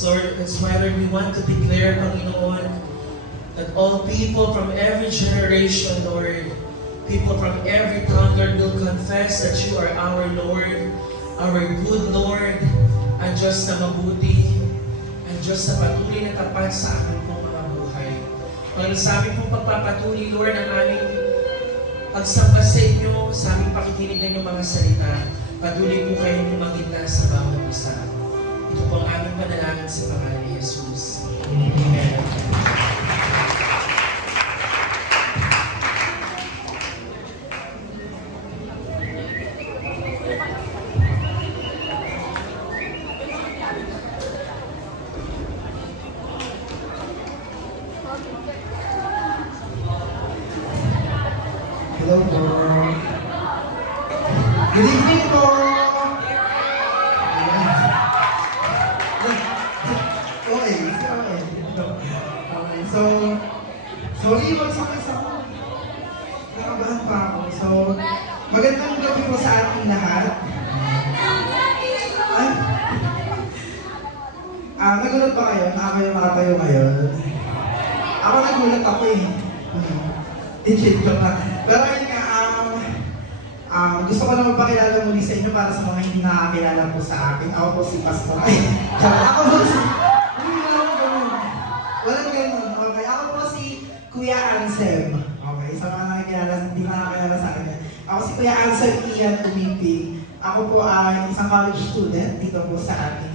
Lord, that's why, Lord, we want to declare, Panginoon, that all people from every generation, Lord, people from every tongue, Lord, will confess that you are our Lord, our good Lord, ang Diyos na mabuti, ang Diyos na patuloy na tapat sa aming pong mga buhay. Panginoon, sa aming pong pagpapatuloy, Lord, ang aming pagsamba sa inyo, sa aming pakikinig ng inyong mga salita, patuloy po kayong magitna sa bawat isa. Ito po ang aming panalangin sa pangalan ni Jesus. Amen. Hello po. Good evening po. Okay. So, sorry, magsakit ako. Nakabahan pa ako. So, magandang gabi po sa ating lahat. Nagulat ba kayo? Nakakayo makatayo ngayon? Ako nagulat ako eh. Legit ko na. Pero yun nga, gusto ko na magpakilala muli sa inyo para sa mga hindi nakakilala po sa akin. Ako po si Pastor. Ay, ako po si... Walang ganun. Okay, ako po si Kuya Ansem. Okay, sa mga nakakilala, hindi nakakilala sa akin. Ako si Kuya Ansem Ian Umipig. Ako po ay isang college student dito po sa ating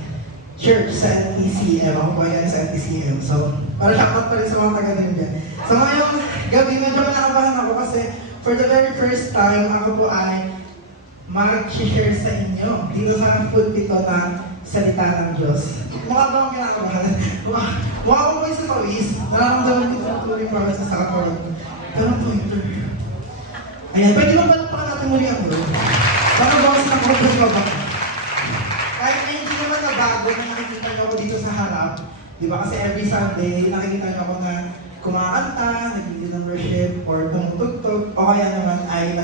church sa NPCM. Ako po ay sa NPCM. So, para shoutout pa rin sa mga taga-din dyan. So, ngayong gabi, medyo nakabahan ako kasi for the very first time, ako po ay mag-share sa inyo dito sa pulpito ng salita ng Diyos. Mukha ba akong kinakabahan? Mukha ko po yung sa pawis. Nararamdaman ko sa tuloy para sa sakapon. Pero pointer. Ayan, pwede ba palakpakan natin muli ang Lord? Baka ba ako sa nakapagod ba ba? Kahit na hindi naman na bago na nakikita niyo ako dito sa harap, di ba? Kasi every Sunday, nakikita niyo ako na kumakanta, nagbibigay ng worship, or tumutugtog, o kaya naman ay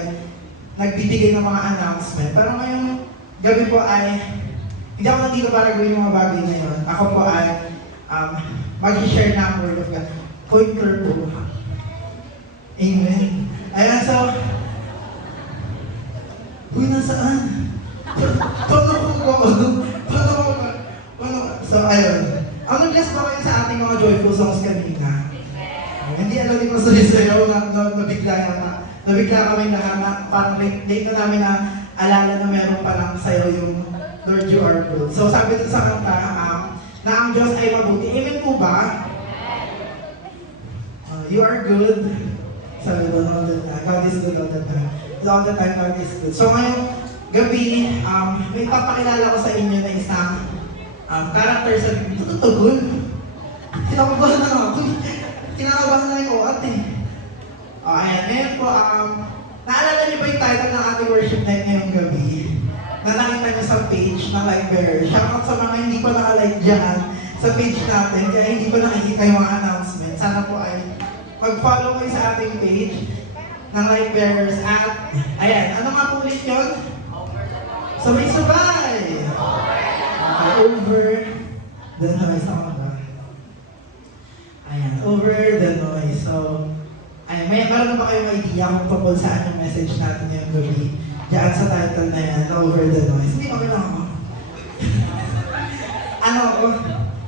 nagbibigay ng mga announcement. Pero ngayong gabi po ay, hindi ako nandito para gawin yung mga bagay na yun. Ako po ay mag-share na ang Word of God. Pointer po. Amen. Ayan, so, uy, nasaan? Paano ko? So, ayun. Ang nag-bless ba kayo sa ating mga joyful songs kanina? Hindi alam ni Pastor Isayaw na nabigla yata. Nabigla kami lahat na parang late na namin na alala na meron palang sayo yung Lord, You Are Good. So sabi dun sa kanta, na ang Diyos ay mabuti. Amen po ba? You are good. Sabi doon all the time. God is good all the time. All the time, God is good. So ngayong gabi, may papakilala ko sa inyo na isang character sa tututugon. Kinakabahan na ako. Kinakabahan na yung oat eh. Ayan, ngayon po, naalala niyo ba yung title ng ating worship night ngayong gabi? Na nakita niyo sa page ng Light Bearer. Shoutout sa mga hindi pa naka-like dyan sa page natin, kaya hindi pa nakikita yung mga announcement. Sana po ay mag-follow kayo sa ating page ng Light Bearers at, ayan, ano nga po ulit yun? Sabay-sabay! Okay, over the noise. Ako ba? Ayan, over the noise. So, ayan, meron ba kayong idea kung tungkol saan yung message natin ngayong gabi? Diyan sa title na yan, Over the Noise. Hindi, okay lang ako. Ano ako?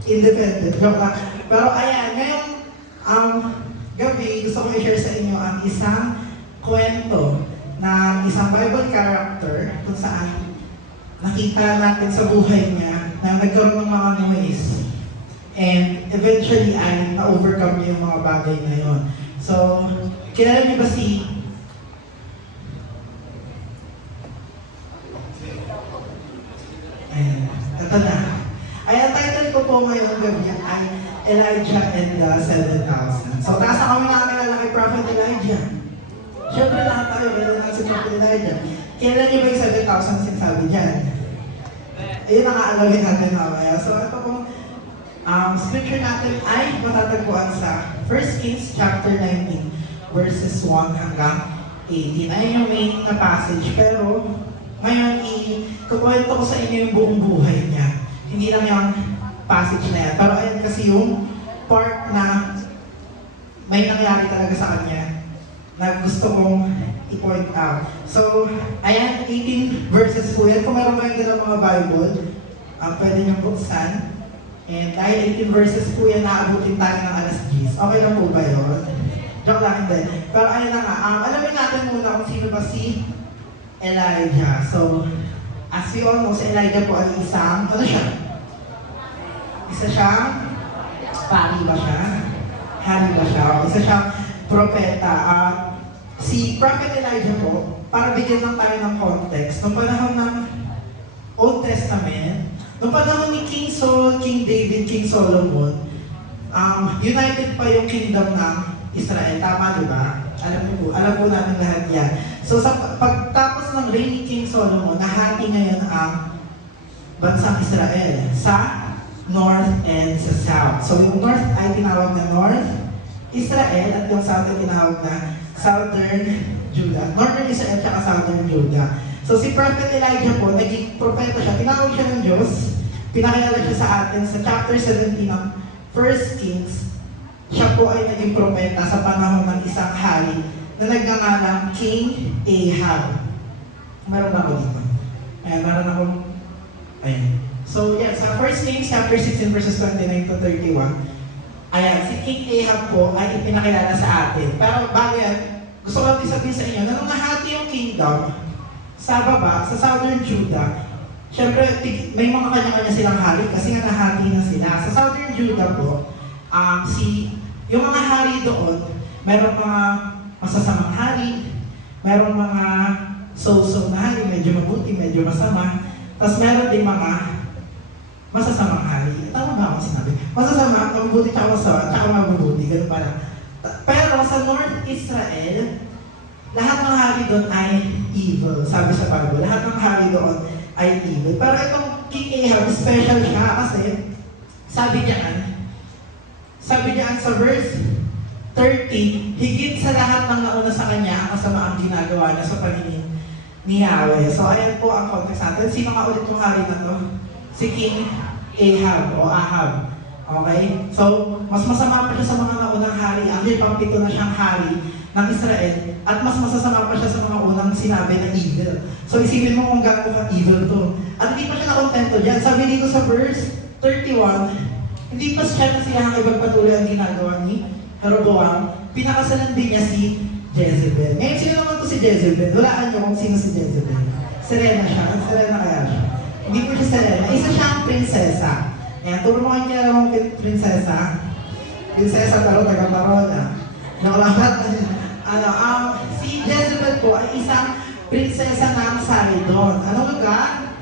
Independent. Joke lang. Pero ayan, ngayong gabi, gusto ko i-share sa inyo ang isang kwento ng isang Bible character kung saan nakita natin sa buhay niya na nagkaroon ng mga noise. And eventually ay na-overcome niya yung mga bagay na yun. So, kilala niyo ba si Ayan, ito na. Ay, ang title ko po ngayong gabi ay Elijah and the 7,000. So, taas na kami nakakilala kay Prophet Elijah. Siyempre lahat tayo, kailangan si Prophet Elijah. Kailan niyo ba yung 7,000 sinasabi dyan? Ayun ang aalawin natin mamaya. So, ito pong scripture natin ay matatagpuan sa 1 Kings chapter 19, verses 1 hanggang 18. Ayun yung main na passage. Pero, ngayon, ikukwento ko sa inyo yung buong buhay niya. Hindi lang yung passage na yan. Pero ayan kasi yung part na may nangyari talaga sa kanya na gusto kong i-point out. So, ayan, 18 verses po yan. Kung meron kayong dalang mga Bible, pwede niyong buksan. And dahil 18 verses po yan, naabutin tayo ng alas 10. Okay lang po ba yun? Joke lang din. Pero ayun na nga, alamin natin muna kung sino ba si Elijah. So, as we all know, si Elijah po ay isang, ano siya? Isa siyang, pari ba siya? Hari ba siya? O isa siyang propeta. Si Prophet Elijah po, para bigyan lang tayo ng context, nung panahon ng Old Testament, nung panahon ni King Saul, King David, King Solomon, united pa yung kingdom ng Israel. Tama, di ba? Alam po natin lahat yan. So sa pagtapos ng reign ni King Solomon, nahati ngayon ang bansang Israel sa North and sa South. So yung North ay tinawag na North Israel at yung South ay tinawag na Southern Judah. Northern Israel at Southern Judah. So si Prophet Elijah po, naging propeta siya, tinawag siya ng Diyos, pinakilala siya sa atin sa chapter 17 ng 1 Kings. Siya po ay naging propeta sa panahon ng isang hari na nagngangalang King Ahab. Meron ba ako dito? Ayan, meron akong, ayan. So yeah, sa 1 Kings chapter 16 verses 29 to 31, ayan, si King Ahab po ay ipinakilala sa atin. Pero bago yan, gusto ko lang sabihin sa inyo na nung nahati yung kingdom, sa baba, sa Southern Judah, syempre may mga kanya-kanya silang hari kasi nga nahati na sila. Sa Southern Judah po, yung mga hari doon, merong mga masasamang hari, merong mga so-so na hari, medyo mabuti, medyo masama, tapos meron din mga masasamang hari. Tama ba ako sinabi? Masasama, mabubuti, tsaka masama, tsaka mabubuti, ganun pala. Pero sa North Israel, lahat ng hari doon ay evil. Sabi sa Bible, lahat ng hari doon ay evil. Pero itong King Ahab, special siya kasi sabi diyan sa verse 30, higit sa lahat ng nauna sa kanya, ang kasamaang ginagawa niya sa paningin ni Yahweh. So ayan po ang context natin. Sino nga ulit yung hari na to? Si King Ahab o Ahab. Okay? So, mas masama pa siya sa mga naunang hari. Actually, pang-pito na siyang hari ng Israel. At mas masasama pa siya sa mga unang sinabi na evil. So, isipin mo kung gaano ka evil to. At hindi pa siya nakontento dyan. Sabi dito sa verse 31, hindi pa siya nasiyahang ipagpatuloy ang ginagawa ni Jeroboam. Pinakasalan din niya si Jezebel. Ngayon, sino naman to si Jezebel? Hulaan niyo kung sino si Jezebel. Serena siya. Serena kaya siya. Hindi po siya Serena. Isa siyang prinsesa. Ayan, turo mo kayo niya namang prinsesa. Prinsesa pero taga-Taron. Nakalahat. Si Jezebel po ay isang prinsesa ng Sidon. Anong lugar?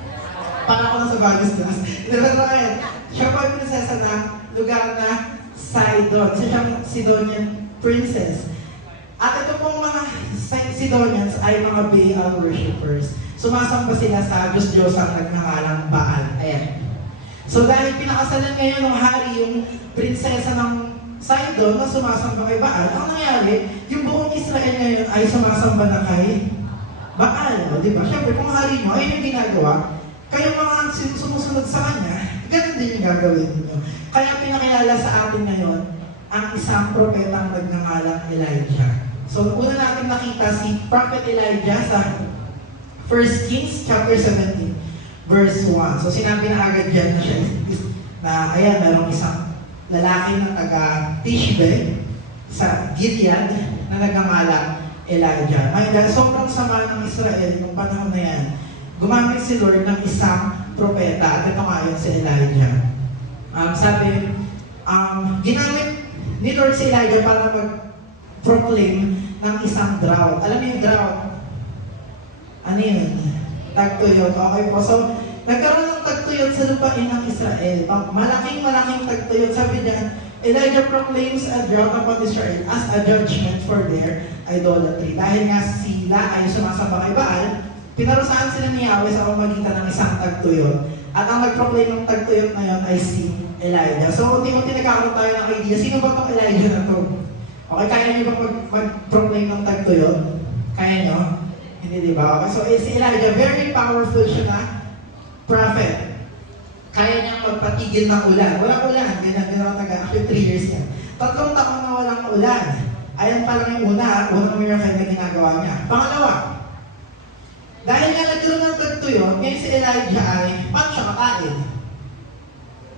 Para ako na sa Baguio na. Siya po ay prinsesa ng lugar na Sidon. Siya siyang Sidonian princess. At ito pong mga Sidonians ay mga Baal worshippers. Sumasamba sila sa Diyos-Diyos ang nagnangalang Baal. Ayan. So dahil pinakasalan ngayon ng hari yung prinsesa ng Sidon na sumasamba kay Baal, ang nangyari, yung buong Israel ngayon ay sumasamba na kay Baal. O, diba? Siyempre, kung hari mo, ayun yung ginagawa, kayo mga sumusunod sa kanya, ganun din yung gagawin niyo. Kaya pinakilala sa atin ngayon ang isang propetang nagngangalang Elijah. So, una natin nakita si Prophet Elijah sa 1 Kings chapter 17, verse 1. So, sinabi na agad dyan na siya, na ayan, merong isang lalaki na taga-Tishbe sa Gilead na nagngangalang Elijah. Ngayon, dahil sobrang sama ng Israel yung panahon na yan, gumamit si Lord ng isang propeta at ito nga yun si Elijah. Ginamit ni Lord si Elijah para mag-proclaim ng isang drought. Alam niyo yung drought? Ano yun? Tagtuyot. Okay po. So, nagkaroon ng tagtuyot sa lupain ng Israel. Malaking tagtuyot. Sabi diyan, Elijah proclaims a drought upon Israel as a judgment for their idolatry. Dahil nga sila ay sumasamba kay Baal, pinarusahan sila ni Yahweh sa pamamagitan ng isang tagtuyot. At ang nag-proclaim ng tagtuyot na yun ay si Elijah. So, unti-unti nagkakaroon tayo ng idea, sino ba itong Elijah na to? Okay, kaya niyo ba mag-proclaim ng tagtuyot? Kaya niyo? Hindi, di ba? Okay, so si Elijah, very powerful siya na prophet. kaya niyang magpatigil ng ulan. Walang ulan, ginawa taga, after 3 years yan. 3 taon na walang ulan. Ayan pa lang yung unang miracle na ginagawa niya. Pangalawa, dahil nga nagkaroon ng tagtuyot, ngayon si Elijah ay, paano siya kakain?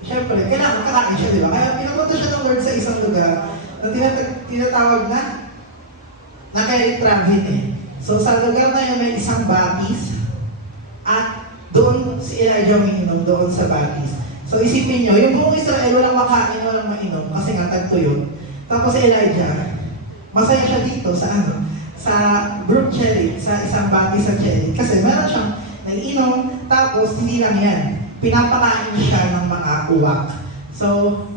Siyempre, kailangan kakain siya, di ba? Kaya pinapunta siya ng Lord sa isang lugar na tinatawag na Kerit Ravin eh. So sa lugar na yun may isang batis at doon si Elijah umiinom doon sa batis. So isipin nyo, yung buong Israel walang makain, walang mainom kasi nga tagtuyot. Tapos si Elijah, masaya siya dito sa sa brook cherry, sa isang batis sa cherry. Kasi meron siyang naiinom, tapos hindi lang yan. Pinapakain siya ng mga uwak. So,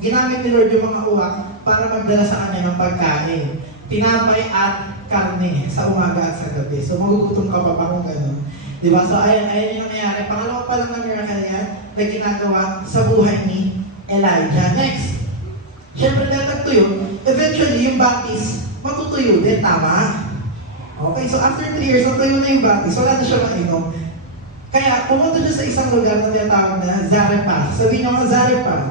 ginamit ni Lord yung mga uwak para magdala sa kanya ng pagkain. Tinapay at karne sa umaga at sa gabi. So, magugutom ka pa kung gano'n. Diba? So, ayan yung nangyari. Pangalawa pa lang na miracle yan na ginagawa sa buhay ni Elijah. Next, syempre dahil nagtuyo, eventually yung batis matutuyo din, tama? Okay, so after 3 years, natuyo na yung batis, wala na siya mainom. Kaya, pumunta siya sa isang lugar na tinatawag na Zarephath. Sabihin niyo nga, Zarephath.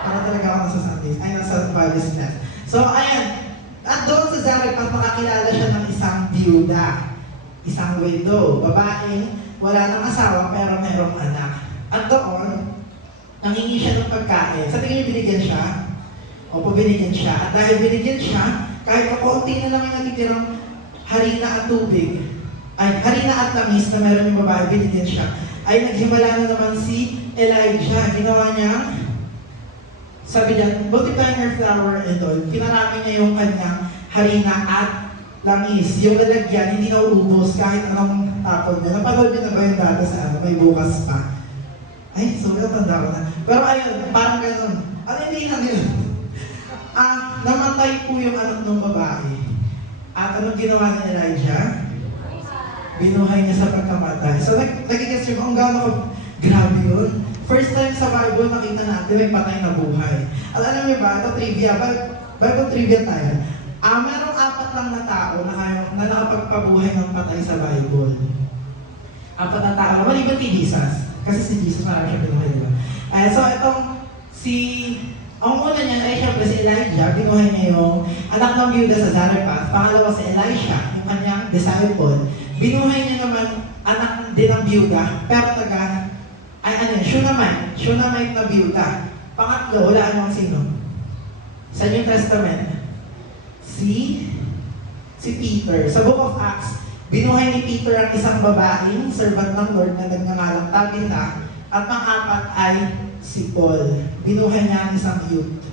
Para talaga ako nasa Sundays. Ay, nasa Bible class. So, ayan. At doon sa Zarephath, makakilala siya ng isang byuda. Isang widow. Babaeng wala nang asawa, pero merong anak. At doon, nangingi siya ng pagkain. Sa tingin niyo, binigyan siya? Opo, binigyan siya. At dahil binigyan siya, kahit kaunti na lang yung natitirang harina at tubig, ay harina at langis na meron yung babae, binigyan siya, ay naghimala na naman si Elijah. Ginawa niya, sabi niya, multiplying her flour and oil, pinarami niya yung kanyang harina at langis. Yung lalagyan, hindi na uubos kahit anong tapon niya. Napanood niyo na ba yung dati sa may bukas pa? Ay, sorry, tanda ko na. Pero ayun, parang ganun. Hindi lang yun. Namatay po yung anak ng babae. At anong ginawa ni Elijah? Binuhay niya sa pagkamatay. So, nagigets yung kung gaano grabe yun. First time sa Bible, nakita natin may patay na buhay. At alam niyo ba, ito trivia, Bible trivia tayo. Merong 4 lang na tao na nakapagpabuhay ng patay sa Bible. 4 na tao, maliban kay Jesus. Kasi si Jesus, marami siya binuhay, diba? So, itong ang una niyan ay siyempre si Elijah, binuhay niya yung anak ng byuda sa Zarephath. Pangalawa si Elisha, yung kanyang disciple. Binuhay niya naman anak din ng byuda, pero Shunammite na byuda. Pangatlo, wala namang sino. Sa New Testament, si Peter. Sa Book of Acts, binuhay ni Peter ang isang babaeng servant ng Lord na nagngangalang Tabitha, at pang-apat ay si Paul. Binuhay niya ang isang youth.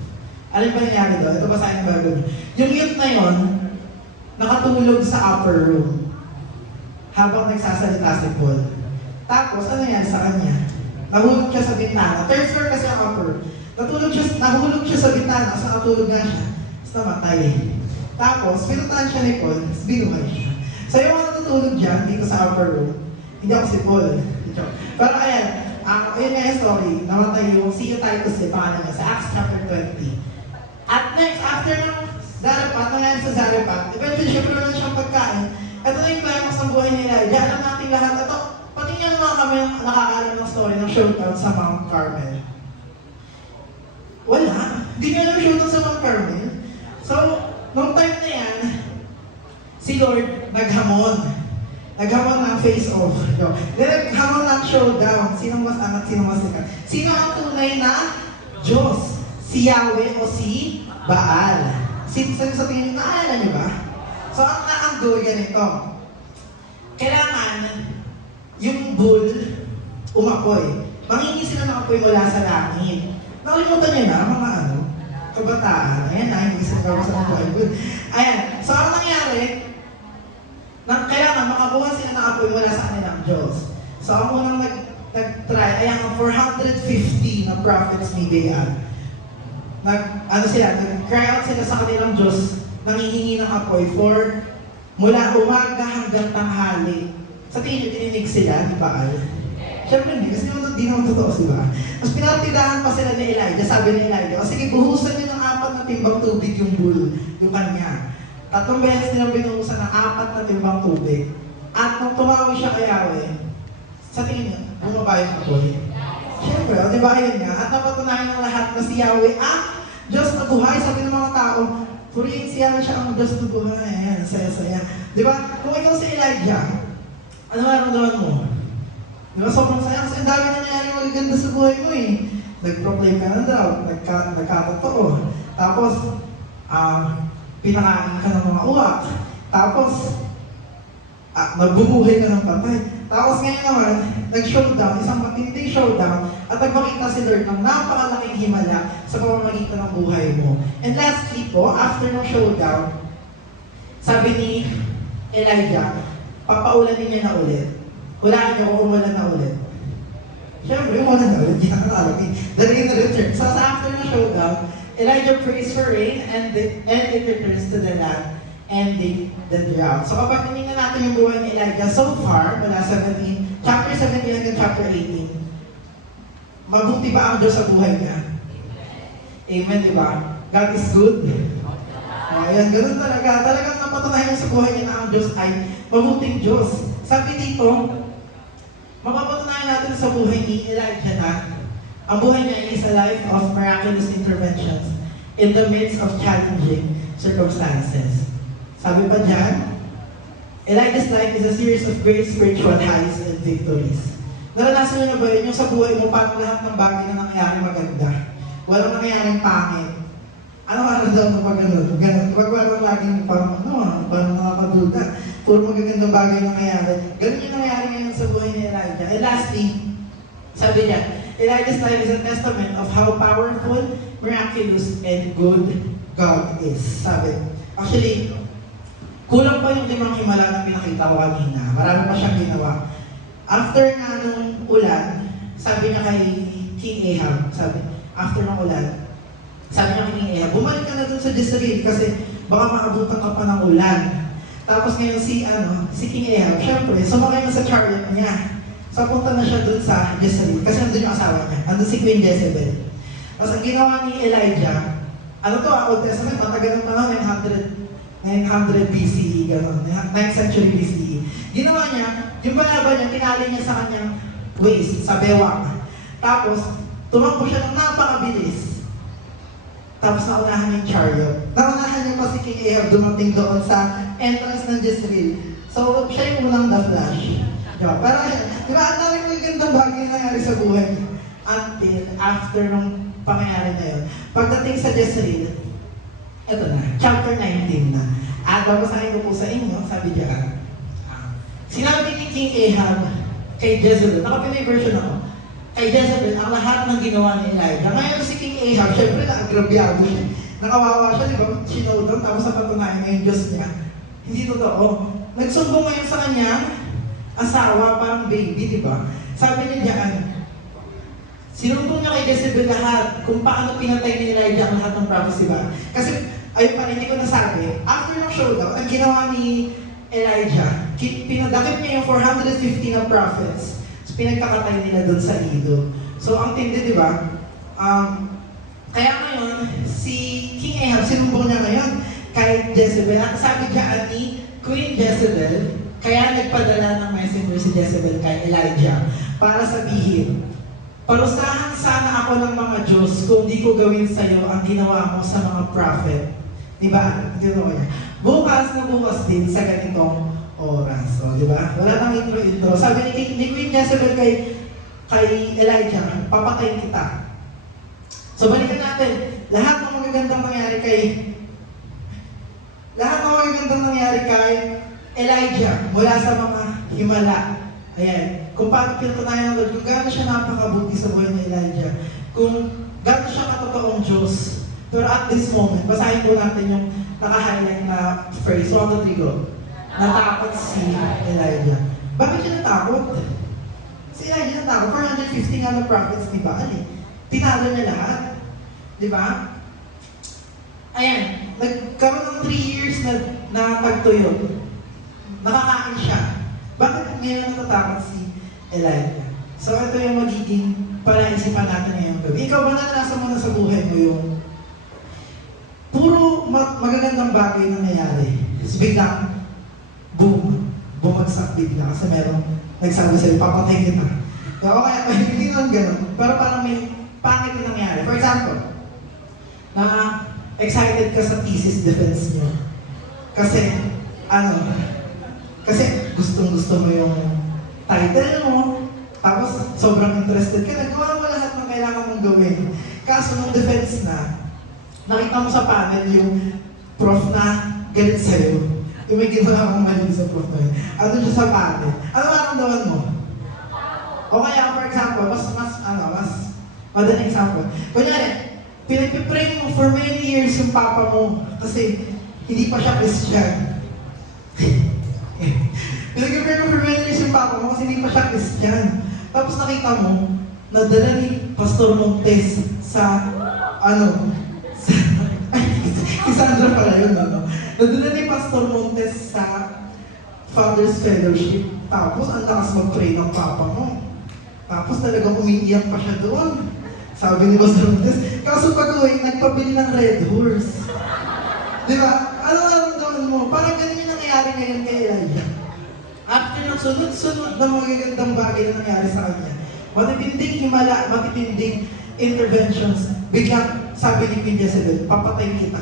Alam ba nangyari doon? Ito basahin yung Bible. Yung youth na yon, nakatulog sa upper room habang nagsasalita si Paul. Tapos, ano nangyari sa kanya? Nahulog siya sa bintana. Third floor kasi ang upper. Nahulog siya sa bintana, so natulog nga siya. Tapos namatay. Tapos, pinuntahan siya ni Paul, binuhay siya. So yung mga natutulog dyan, dito sa upper room, hindi ako si Paul. Pero ayan, yun nga yung story, namatay yung si Titus, pangalan niya, sa Acts chapter 20. At next, after ng Zarephath, nangyari sa Zarephath, eventually, syempre naman siyang pagkain. Ito na yung climax ng buhay ni Elijah. Alam natin lahat, ito, pati nga naman kami nakakaalam ng story ng showdown sa Mount Carmel. Wala. Hindi nga alam showdown sa Mount Carmel. So, nung time na yan, si Lord naghamon. Naghamon ng face-off. Naghamon ng showdown. Sinong mas angat, sinong mas sikat. Sino ang tunay na Diyos? Si Yahweh o si Baal? Sa tingin nyo, naalala nyo ba? So, ang goal ganito. Kailangan yung bull umapoy. Mangingi sila ng apoy mula sa langit. Nakalimutan nyo na, mga kabataan. Ayan na, hindi sila gawin sa Bible. Ayan. So, ang nangyari, kailangan makabuha sila ng apoy mula sa kanilang Diyos. So, ang unang nag-try ay ang 450 na prophets ni Baal. Nag-cry out sila sa kanilang Diyos, nangihingi ng apoy mula umaga hanggang tanghali. Sa tingin nyo, dininig sila ni Baal? Siyempre hindi, kasi di naman totoo, diba? Mas pinartidahan pa sila ni Elijah, sabi ni Elijah, sige, buhusan niyo ng 4 na timbang tubig yung bull, yung kanya. 3 beses nilang binuhusan ng 4 na timbang tubig. At nung tumawi siya kay Yahweh, sa tingin niyo, bumaba yung apoy. Siyempre, di ba yun nga? At napatunayan ng lahat na si Yahweh Diyos na buhay. Sabi ng mga tao, purihin siya na siya ang Diyos na buhay. Ayan, saya-saya. Di ba? Kung ikaw si Elijah, ano maramdaman mo? Di ba? Sobrang saya. Kasi ang dami na nangyari magaganda sa buhay mo eh. Nag-proclaim ka ng drought, nagkatotoo. Tapos, pinakain ka ng mga uwak. Tapos, nagbumuhay ka ng patay. Tapos ngayon naman, nag-showdown, isang matinding showdown, at nagpakita si Lord ng napakalaking himala sa pamamagitan ng buhay mo. And lastly po, after ng showdown, sabi ni Elijah, papaulanin niya na ulit. Hulaan niyo kung umulan na ulit. Siyempre, umulan na ulit, hindi na katalog eh. The rain returned. So sa after ng showdown, Elijah prays for rain and it returns to the land, ending the drought. So kapag tinignan natin yung buhay ni Elijah so far, mula chapter 17 hanggang chapter 18, mabuti ba ang Diyos sa buhay niya? Amen, di ba? God is good. Ayan, ganun talaga. Talagang napatunayan sa buhay niya na ang Diyos ay mabuting Diyos. Sabi dito, mapapatunayan natin sa buhay ni Elijah na ang buhay niya is a life of miraculous interventions in the midst of challenging circumstances. Sabi pa dyan, Elijah's life is a series of great spiritual highs and victories. Naranasan niyo na ba yun yung sa buhay mo parang lahat ng bagay na nangyayari maganda? Walang nangyayaring pangit. Ano daw mo pag gano'n? Pag parang laging parang parang nakakaduda. Puro magagandang bagay na nangyayari. Ganun yung nangyayari ngayon sa buhay ni Elijah. And lastly, sabi niya, Elijah's life is a testament of how powerful, miraculous, and good God is. Sabi, actually, kulang pa yung 5 himala na pinakita ko kanina. Marami pa siyang ginawa. After nga nung ulan, sabi niya kay King Ahab, after ng ulan, sabi niya kay King Ahab, bumalik ka na dun sa Jezreel kasi baka maabutan ka pa ng ulan. Tapos ngayon si King Ahab, syempre, sumakay na sa chariot niya. So punta na siya dun sa Jezreel kasi nandun yung asawa niya, nandun si Queen Jezebel. Tapos ang ginawa ni Elijah, Old Testament, matagal ng panahon, 900 BCE, gano'n, 9th century BCE. Ginawa niya, yung balaban niya, tinali niya sa kanyang waist, sa bewang. Tapos, tumakbo siya ng napakabilis. Tapos naunahan niya yung chariot. Naunahan niya pa si King Ahab dumating doon sa entrance ng Jezreel. So, siya yung unang the flash. Diba? Pero, di ba, ang daming magandang bagay na nangyari sa buhay until after nung pangyayari na yun. Pagdating sa Jezreel, ito na, chapter 19 na. At babasahin ko po sa inyo, sabi diyan, sinabi ni King Ahab kay Jezebel, nakapinoy version ako, kay Jezebel ang lahat ng ginawa ni Elijah. Ngayon si King Ahab, syempre na-agrabyado siya. Nakawawa siya, di ba? Sinodon, tapos sa patunayan ngayon Diyos niya. Hindi totoo. Nagsumbong ngayon sa kanyang asawa, parang baby, di ba? Sabi niya diyan, sinumbong niya kay Jezebel lahat kung paano pinatay ni Elijah ang lahat ng prophecy ba? Kasi, ayun pa, hindi ko nasabi, after ng showdown, ang ginawa ni Elijah, pinadakip niya yung 450 na prophets. So, pinagkakatay nila doon sa ido. So, ang tindi, di ba? Kaya ngayon, si King Ahab, sinumbong niya ngayon kay Jezebel. At sabi dyan ni Queen Jezebel, kaya nagpadala ng messenger si Jezebel kay Elijah para sabihin, parusahan sana ako ng mga Diyos kung di ko gawin sa iyo ang ginawa mo sa mga prophet. Diba? Ginawa niya. Bukas na bukas din sa ganitong oras. O, diba? Wala nang intro-intro. Sabi ni Queen Jezebel kay Elijah, papatayin kita. So, balikan natin. Lahat ng magagandang nangyari kay Elijah mula sa mga himala. Ayan. Kung paano pinatunayan ng Lord, kung gaano siya napakabuti sa buhay ni Elijah, kung gaano siya katotoong Diyos. Pero at this moment, basahin po natin yung naka-highlight na phrase. 1, 2, 3, go. Natakot si Elijah. Bakit siya natakot? Si Elijah natakot. 450 nga na prophets ni Baal eh. Tinalo niya lahat. Di ba? Ayan. Nagkaroon ng 3 years na natagtuyo. Nakakain siya. Bakit ngayon natatakot si Elijah? So ito yung magiging palaisipan natin ngayong gabi. Ikaw ba naranasan mo na sa buhay mo yung puro magagandang bagay na nangyari? Tapos biglang, boom, bumagsak bigla kasi merong nagsabi sa'yo, papatay kita. Okay, hindi naman ganun. Pero parang may pangit na nangyari. For example, na excited ka sa thesis defense niyo. Kasi, kasi gustong-gusto mo yung title mo, tapos sobrang interested ka, nagawa mo lahat ng kailangan mong gawin. Kaso nung defense na, nakita mo sa panel yung prof na galit sa'yo. Yung may ginawa akong mali sa prof na yun. Ano siya sa panel? Ano maramdaman mo? O kaya, for example, mas madaling example. Kunyari, pinagpipray mo for many years yung papa mo kasi hindi pa siya Christian. Pinagpipray mo for many years yung papa mo kasi hindi pa siya Christian. Tapos nakita mo, nadala ni Pastor Montes sa, si Sandra pala yun, Nadala ni Pastor Montes sa Father's Fellowship. Tapos ang lakas mag-pray ng papa mo. Tapos talagang umiiyak pa siya doon. Sabi ni Pastor Montes, kaso pag-uwi, nagpabili ng Red Horse. Di ba? Ano naramdaman mo? Parang ganun yung nangyayari ngayon kay Elijah. After ng sunod-sunod na magagandang bagay na nangyari sa kanya, matitinding himala, matitinding interventions, biglang sabi ni Queen Jezebel, papatay kita.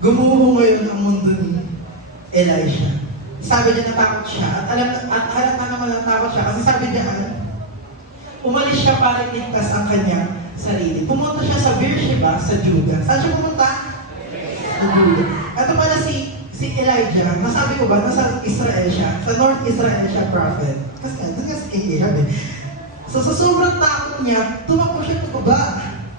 Gumuho ngayon ang mundo ni Elijah. Sabi niya natakot siya, at halata naman natakot siya, kasi sabi niya, umalis siya para iligtas ang kanyang sarili. Pumunta siya sa Beersheba, sa Judah. Saan siya pumunta? Sa Judah. Ito pala si Elijah, nasabi ko ba, nasa Israel siya, sa North Israel siya prophet. Kasi doon nga si Ahab eh. So sa sobrang takot niya, tumakbo siya pababa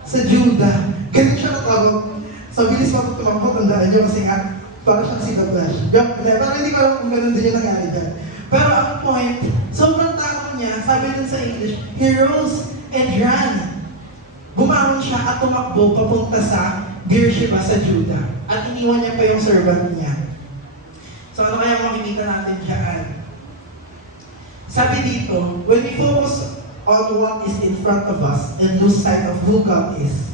sa Judah. Ganun siya natawag. Sa bilis mo tumakbo, tandaan niyo kasi nga, parang siyang si The Flash. Pero hindi ko alam kung ganun din yung nangyari dyan. Pero ang point, sobrang takot niya, sabi dun sa English, he rose and ran. Bumangon siya at tumakbo papunta sa Beersheba sa Judah. At iniwan niya pa yung servant niya. So ano kaya makikita natin dyan? Sabi dito, when we focus on what is in front of us and lose sight of who God is,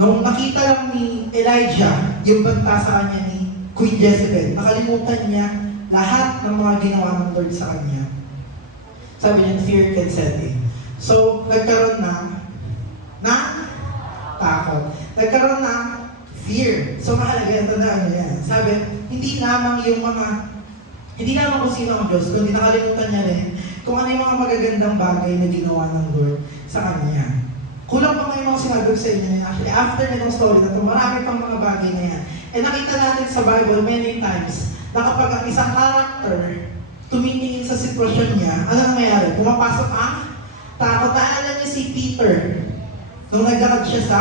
nung nakita lang ni Elijah yung banta sa kanya ni Queen Jezebel, nakalimutan niya lahat ng mga ginawa ng Lord sa kanya. Sabi niya, fear can set in. So, nagkaroon ng takot. Nagkaroon ng fear. So, mahalaga yan, tandaan niyo yan. Sabi, hindi lamang kung sino ang Diyos, kundi nakalimutan niya rin kung ano yung mga magagandang bagay na ginawa ng Lord sa kanya. Kulang pa ngayon mga sinabi sa inyo na actually, after nitong story na ito, marami pang mga bagay na yan. Nakita natin sa Bible many times na kapag ang isang character tumitingin sa sitwasyon niya, ano nangyayari? Pumapasok ang takot. Naalala niyo si Peter nung naglalakad siya sa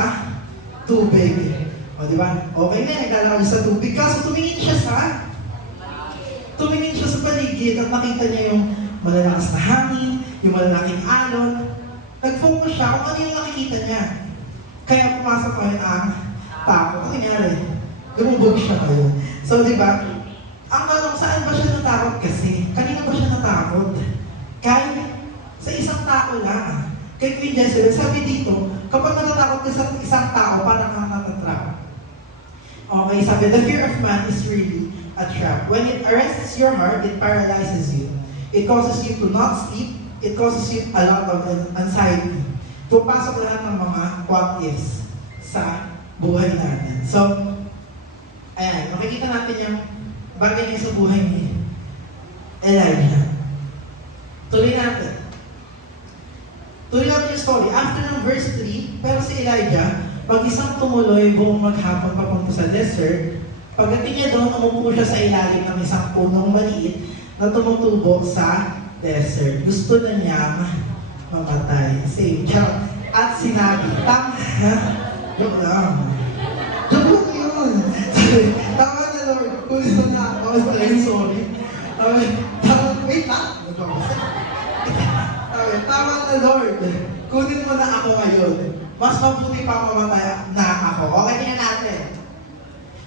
tubig. O, di ba? Okay na, naglalakad siya sa tubig. Kaso tumingin siya sa paligid at nakita niya yung malalakas na hangin, yung malalaking alon. Nag-focus siya kung ano yung nakikita niya. Kaya pumasok ngayon ang takot. Ano nangyari? Lumubog siya ngayon. So, di ba? Ang tanong, saan ba siya natakot kasi? Kanina ba siya natakot? Kahit sa isang tao lang. Kay Queen Jezebel, sabi dito, kapag natatakot ka sa isang tao, parang kang natatrap. Okay, sabi, the fear of man is really a trap. When it arrests your heart, it paralyzes you. It causes you to not sleep. It causes you a lot of anxiety. Pupasok lahat ng mga what-ifs sa buhay natin. So, ayan, makikita natin yung bagay niya sa buhay ni Elijah. Tuloy natin yung story. After ng verse 3, pero si Elijah, pag-isang tumuloy buong maghapon papunta sa desert, pagdating niya doon, umupo siya sa ilalim ng isang punong maliit na tumutubo sa desert. Gusto na niyang mamatay. Same. At sinabi, joke lang. Joke yun. Tama na Lord, kunin mo na ako. Sorry. Wait lang. Tama na Lord, kunin mo na ako ngayon. Mas mabuti pa mamatay na ako. Okay, tingnan natin.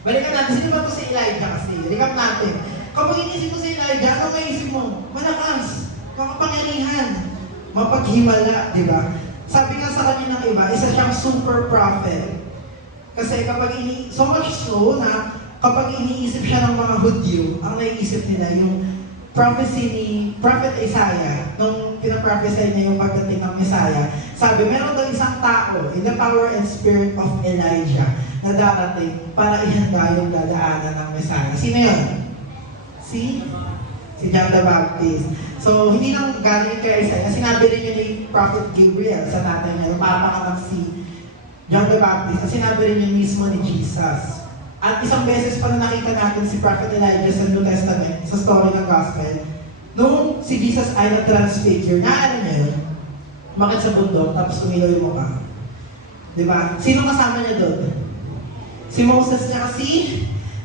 Balikan natin. Sino ba ito si Elijah kasi? Recap natin. Kapag inisip mo si Elijah, ano maisip mo? Malakas, makapangyarihan, mapaghimala, di ba? Sabi nga sa kanya ng iba, isa siyang super prophet. Kasi kapag so much so na kapag iniisip siya ng mga Hudyo, ang naiisip nila yung prophecy ni Prophet Isaiah, nung pinaprophesy niya yung pagdating ng Messiah, sabi, meron daw isang tao in the power and spirit of Elijah na darating para ihanda yung dadaanan ng Messiah. Sino yun? Si John the Baptist. So, hindi lang galing kay Isaiah. Sinabi rin yun ni Prophet Gabriel sa tatay niya, napapanganak si John the Baptist. At sinabi rin yun mismo ni Jesus. At isang beses pa na nakita natin si Prophet Elijah sa New Testament, sa story ng Gospel, noong si Jesus ay na-transfigure, naalala niya yun? Bakit sa bundok, tapos tumilaw yung mukha? Diba? Sino kasama niya doon? Si Moses niya si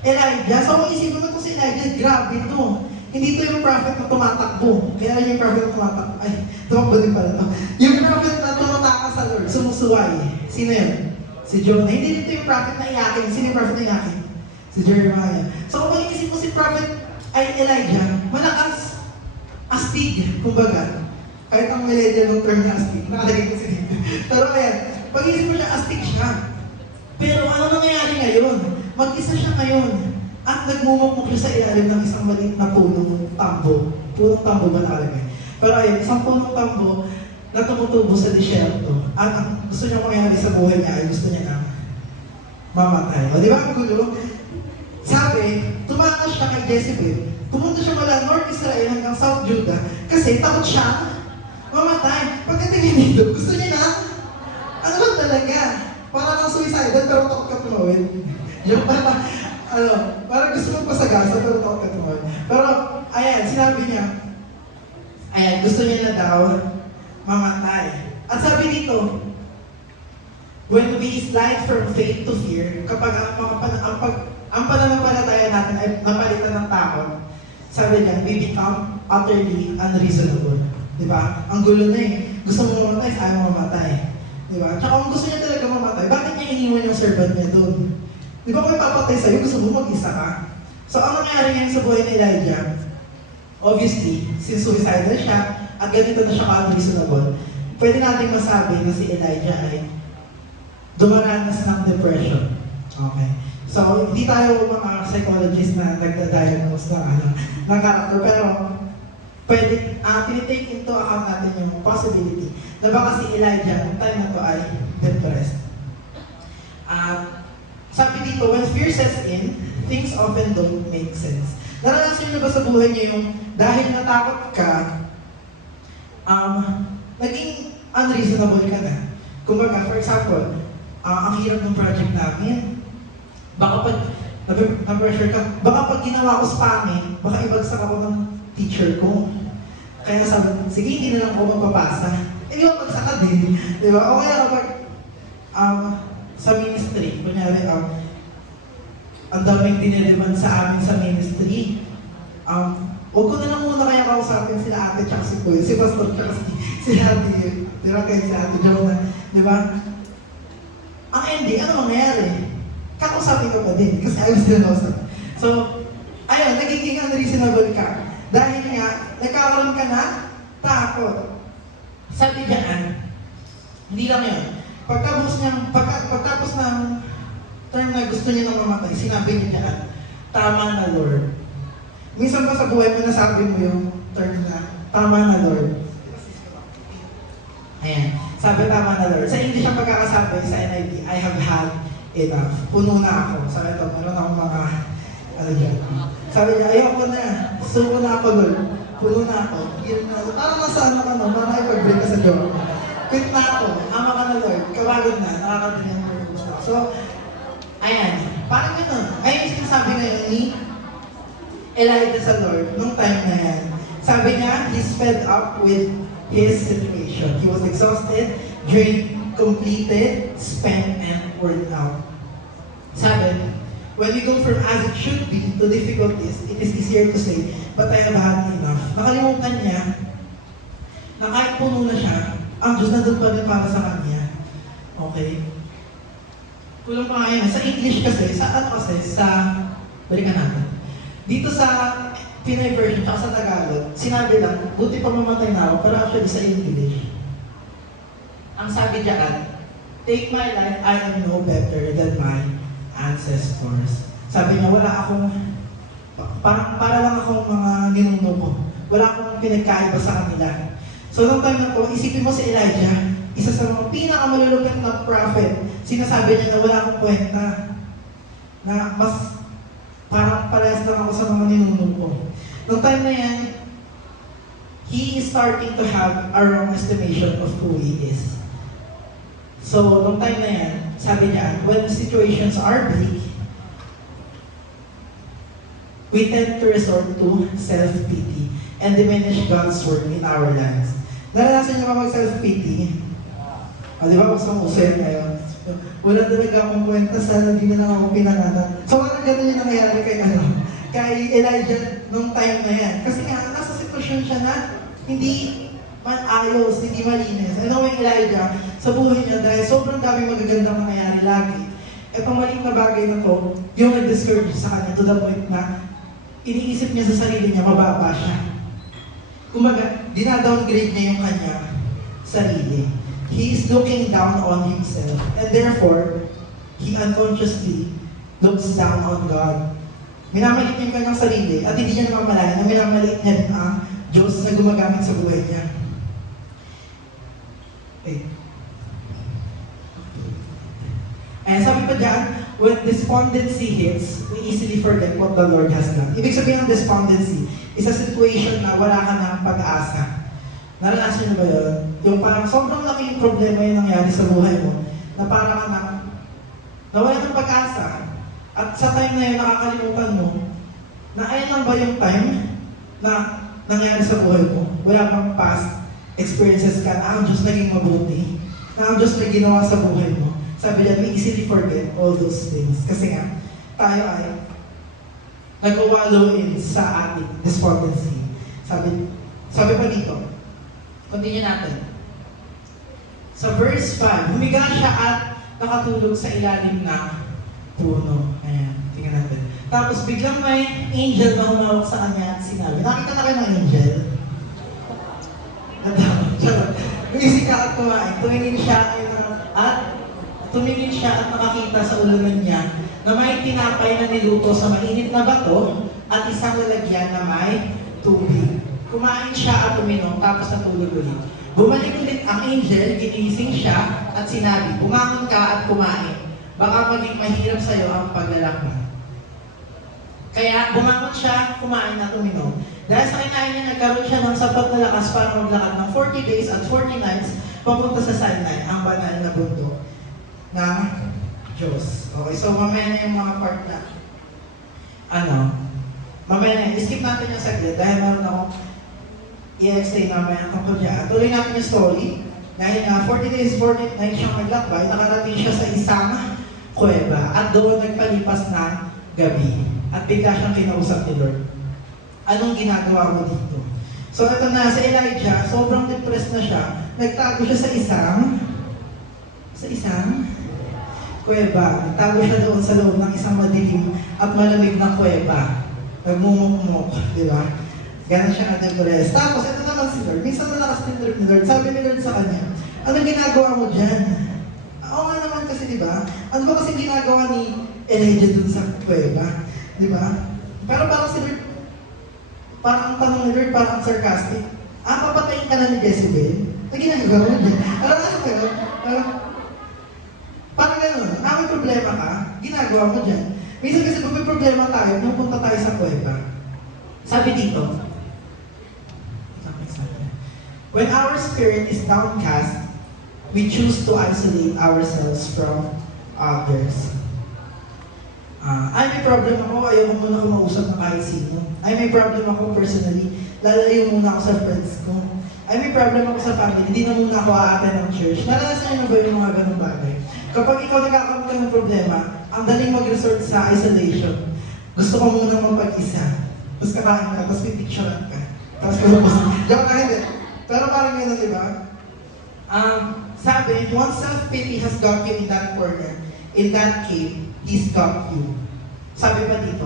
Elijah. So kung isipin mo ito si Elijah, grabe ito. Hindi ito yung prophet na tumatakbo. Kaya yung prophet na tumatakbo. Ay, tumakbo din pala ito. Yung prophet na tumatakas sa Lord, sumusuway. Sino yun? Si Jonah. Hindi dito yung prophet na iyakin. Sino yung prophet na iyakin? Si Jeremiah. So kung mag-iisip mo si prophet ay Elijah, malakas, astig, kumbaga. Kahit ang millennial ng term na astig, nakalagay ko si dito. Pero ayan, pag-iisip mo siya, astig siya. Pero ano nangyayari ngayon? Mag-isa siya ngayon. At nagmumukmuk siya sa ilalim ng isang maliit na punong tambo. Punong tambo ba nakalagay? Pero ayun, isang punong tambo na tumutubo sa disyerto. At ang gusto niya mangyari sa buhay niya ay gusto niya na mamatay. O di ba ang gulo? Sabi, tumakas siya kay Jezebel. Pumunta siya mula North Israel hanggang South Judah kasi takot siya mamatay. Pagdating dito, gusto niya na, ano ba talaga? Para kang suicidal pero takot ka tumawid. Yung parang gusto mong pasagasa pero takot ka tumawid. Pero, ayan, sinabi niya, ayan, gusto niya na daw mamatay. At sabi dito, when we slide from faith to fear, kapag ang pananampalataya natin ay napalitan ng takot, sabi niya, we become utterly unreasonable. Diba? Ang gulo na eh. Gusto mo mamatay, ayaw mo mamatay. Diba? Tsaka kung gusto niya talaga mamatay, bakit niya iniwan yung servant niya doon? Diba kung may papatay sa'yo, gusto mo mag-isa ka? So, ang nangyari ngayon sa buhay ni Elijah, obviously, since suicidal siya, at ganito na siya ka-unreasonable, pwede natin masabi na si Elijah ay dumaranas ng depression. Okay. So, hindi tayo mga psychologist na nagda-diagnose ng character, pero pwede, tinitake into account natin yung possibility na baka si Elijah, noong time na to ay depressed. Sabi dito, when fear sets in, things often don't make sense. Naranasan niyo ba sa buhay niyo yung dahil natakot ka, naging unreasonable ka na? Kumbaga, for example, ang hirap ng project namin, baka pag na-pressure ka, baka pag ginawa ko spamming, baka ibagsak ako ng teacher ko. Kaya sabi, sige, hindi na lang ako magpapasa. Eh, yung bagsak ka din. Di ba? O kaya kapag sa ministry, kunyari, ang daming diniliman sa amin sa ministry. Huwag ko na lang muna kaya kausapin sila ate tsaka si Kuya, si Pastor tsaka si ate, di ba kayo si ate Jonah, di ba? Ang ending, ano mangyayari? Kakausapin ka pa din, kasi ayaw sila kausap. So, ayun, nagiging unreasonable ka. Dahil nga, nagkakaroon ka na takot. Sabi diyan, hindi lang yun. Pagtapos ng term na gusto niya na mamatay, sinabi niya diyan, tama na Lord. Minsan ba sa buhay mo nasabi mo yung term na, tama na Lord? Ayan, sabi tama na Lord. Sa English ang pagkakasabi, sa NIV, I have had enough. Puno na ako. Sabi ito, meron akong mga, sabi niya, ayoko na. Suko na ako, Lord. Puno na ako. Parang nasa ano ka no, parang ipag-break ka sa joke. Quit na ako. Ama ka na, Lord. Kawagod na. Nakakatanin ang purpose na. So, ayan. Parang gano'n. Ayun yung sinasabi ngayon ni Elijah sa Lord nung time na yan. Sabi niya, he's fed up with his situation. He was exhausted, drained, completed, spent, and worn out. Sabi, when we go from as it should be to difficulties, it is easier to say, but I have had enough. Nakalimutan niya na kahit puno na siya, ang Diyos nandun pa rin para sa kanya. Okay? Kulang pa nga yan. Sa English kasi, balikan natin. Dito sa Pinay version, tsaka sa Tagalog, sinabi lang, buti pa mamatay na ako, pero actually sa English, ang sabi diyan, take my life, I am no better than my ancestors. Sabi niya, wala akong para lang akong mga ninuno ko. Wala akong pinagkaiba sa kanila. So, nung time na to, isipin mo si Elijah, isa sa mga pinakamalulupit na prophet, sinasabi niya na wala akong kwenta. Na mas parang parehas lang ako sa mga ninuno ko. Nung time na yan, he is starting to have a wrong estimation of who he is. So, nung time na yan, sabi niya, when situations are bleak, we tend to resort to self-pity and diminish God's work in our lives. Naranasan niyo ba mag-self-pity? Di ba? Gusto mo uso yan ngayon. Wala talaga akong kwenta, sana di na lang ako pinanganak. So, parang ganun yung nangyayari kay Elijah nung time na yan. Kasi nga, nasa sitwasyon siya na hindi man ayos, hindi malinis. Ano yung Elijah sa buhay niya dahil sobrang daming magagandang nangyayari lagi. Itong maling na bagay na to, yung nag-discourage sa kanya to the point na iniisip niya sa sarili niya, mababa siya. Kumbaga, dinadowngrade niya yung kanya sarili. He is looking down on himself and therefore, he unconsciously looks down on God. Minamaliit niya yung kanyang sarili at hindi niya naman malaya na minamaliit niya rin ang Diyos na gumagamit sa buhay niya. Okay. And sabi pa dyan, when despondency hits, we easily forget what the Lord has done. Ibig sabihin ng despondency, isa situation na wala ka ng pag-asa. Naranasan niyo ba yun? Yung parang sobrang laking problema yung nangyari sa buhay mo, na parang ka na nawala ng pag-asa, at sa time na yun nakakalimutan mo, na ayun lang ba yung time na nangyari sa buhay mo? Wala bang past experiences ka na ang Diyos naging mabuti, na ang Diyos na ginawa sa buhay mo? Sabi niya, we easily forget all those things. Kasi nga, tayo ay nag-wallow in sa ating despondency. Sabi pa dito, continue natin. Sa verse 5, humiga siya at nakatulog sa ilalim na puno. Ayan, tingnan natin. Tapos biglang may angel na humawak sa kanya at sinabi, nakita na kayo ng angel? Busy ka at kumain. Tumingin siya at nakakita sa ulunan niya na may tinapay na niluto sa mainit na bato at isang lalagyan na may tubig. Kumain siya at uminom, tapos natulog ulit. Bumalik ulit ang angel, ginising siya at sinabi, bumangon ka at kumain. Baka maging mahirap sa'yo ang paglalakbay. Kaya bumangon siya, kumain at uminom. Dahil sa kinain niya, nagkaroon siya ng sapat na lakas para maglakad ng 40 days at 40 nights papunta sa Sinai, ang banal na bundok ng Diyos. Okay, so mamaya na yung mga part na mamaya na yun. Skip natin yung saglit dahil meron ako i-explain namin ang tungkol dyan. Tuloy natin yung story. Dahil 40 days, 40 nights siyang naglakbay, nakarating siya sa isang kuweba at doon nagpalipas na gabi. At bigla siyang kinausap ni Lord. Anong ginagawa mo dito? So ito na, si Elijah, sobrang depressed na siya. Nagtago siya sa isang kuweba. Nagtago siya doon sa loob ng isang madilim at malamig na kuweba. Nagmumukmuk, di ba? Ganon siya ka-depressed. Tapos, ito naman si Lord. Minsan nalakas din ni Lord. Sabi ni Lord sa kanya, anong ginagawa mo dyan? Oo nga naman kasi, di ba? Ano ba kasi ginagawa ni Elijah dun sa kuweba? Di ba? Pero parang si Lord, parang ang tanong ni Lord, parang sarcastic. Papatayin ka na ni Jezebel? Na ginagawa mo dyan? Parang ano kayo? Parang gano'n. May problema ka? Ginagawa mo dyan. Minsan kasi kung may problema tayo, pupunta tayo sa kuweba. Sabi dito, when our spirit is downcast, we choose to isolate ourselves from others. May problem ako, ayoko muna kumausap ng kahit sino. May problem ako personally, lalayo muna ako sa friends ko. May problem ako sa family, hindi na muna ako aaten ng church. Naranasan niyo na ba yung mga ganung bagay? Kapag ikaw nagkakaroon ka ng problema, ang daling mag-resort sa isolation. Gusto ko muna magpag-isa. Tapos kakain ka, tapos pipicturean ka. Tapos kalabas. Diyan ka hindi. Pero parang yun, di ba? Sabi, once self-pity has got you in that corner, in that cave, He's got you. Sabi pa dito,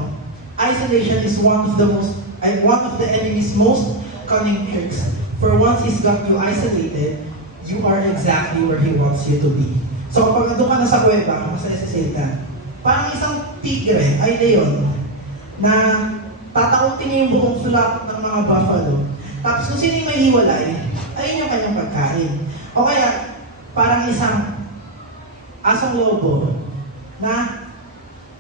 isolation is one of the enemy's most cunning tricks. For once He's got you isolated, you are exactly where He wants you to be. So kapag nandun ka na sa kuweba, masaya si Satan, parang isang tigre, ay leon, na Tatakutin niya yung buong flock ng mga buffalo. Tapos kung sino yung may hiwalay, ayun yung kanyang pagkain. O kaya, parang isang asong lobo na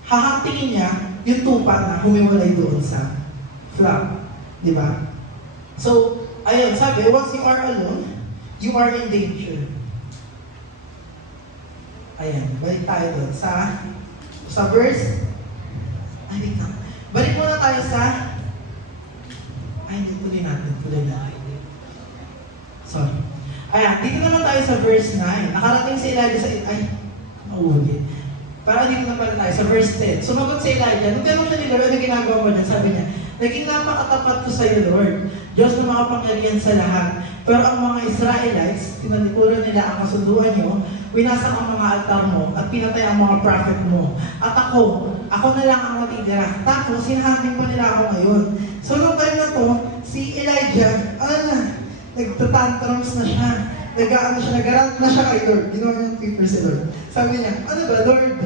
hahantingin niya yung tupa na humiwalay doon sa flock. Di ba? So, ayun, sabi, once you are alone, you are in danger. Ayan, balik tayo doon sa verse. Ay, wait lang. Balik muna tayo sa... Ay, hindi, tuloy natin. Sorry. Ayan, dito naman tayo sa verse 9. Nakarating si Elijah sa... Ay, naulit. Para dito na pala tayo sa verse 10. Sumagot si Elijah. Nung tanong siya ni Lord, ano ginagawa mo dyan? Sabi niya, naging napakatapat ko sa iyo, Lord. Diyos na makapangyarihan sa lahat. Pero ang mga Israelites, tinalikuran nila ang kasunduan niyo, winasak ang mga altar mo, at pinatay ang mga prophet mo. At ako na lang ang matitira. Tapos, sinahambing pa nila ako ngayon. So, nung time na to, si Elijah, nagtatantrums na siya. Nag-rant na siya kay Lord. Ginawa niya yung paper si Lord. Sabi niya, ano ba, Lord?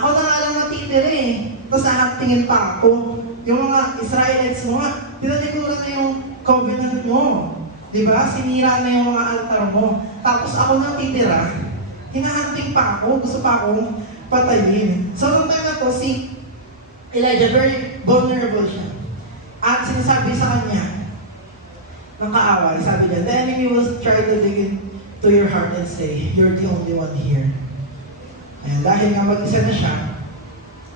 Ako na nga lang matitira eh. Tapos nahantingin pa ako. Yung mga Israelites mo, tinalikuran na yung covenant mo. Diba? Sinira na yung mga altar mo. Tapos ako nang titira, hinahanting pa ako, gusto pa akong patayin. So, nung time na to, si Elijah, very vulnerable siya. At sinasabi sa kanya, ng kaaway, sabi niya, the enemy will try to dig into your heart and say, you're the only one here. Ayan, dahil nga mag-isa na siya,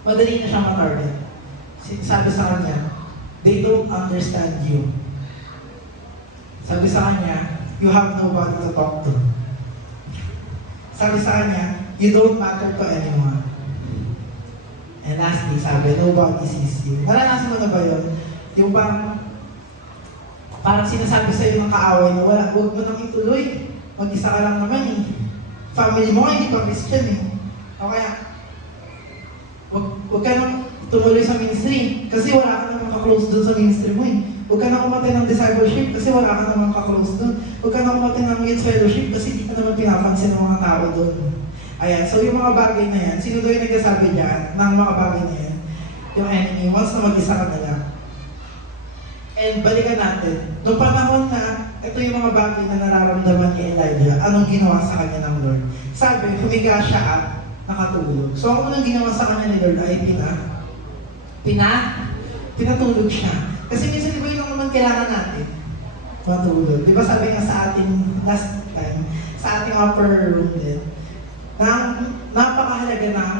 madali na siya matarget. Sabi sa kanya, they don't understand you. Sabi sa kanya, you have nobody to talk to. Sabi sa kanya, you don't matter to anyone. And lastly, sabi, nobody sees you. Naranasan mo na ba yun? Yung parang sinasabi sa iyo ng kaaway na wala, huwag mo nang ituloy. Mag-isa ka lang naman eh. Family mo hindi pa Christian eh. O kaya, huwag ka nang tumuloy sa ministry kasi wala ka namang ka-close doon sa ministry mo eh. Huwag ka nang umatay ng discipleship kasi wala ka namang ka-close doon. Huwag ka nang umatay ng youth fellowship kasi hindi ka naman pinapansin ng mga tao doon. Ayan, so yung mga bagay na yan, sino daw yung nagsasabi dyan ng mga bagay na yan? Yung enemy, once na mag-isa ka na lang. And balikan natin, noong panahon na ito yung mga bagay na nararamdaman ni Elijah, anong ginawa sa kanya ng Lord? Sabi, humiga siya at nakatulog. So ang unang ginawa sa kanya ni Lord ay pinatulog siya. Kasi minsan di ba yung naman kailangan natin? Matulog. Di ba sabi nga sa ating last time, sa ating upper room din, na napakahalaga ng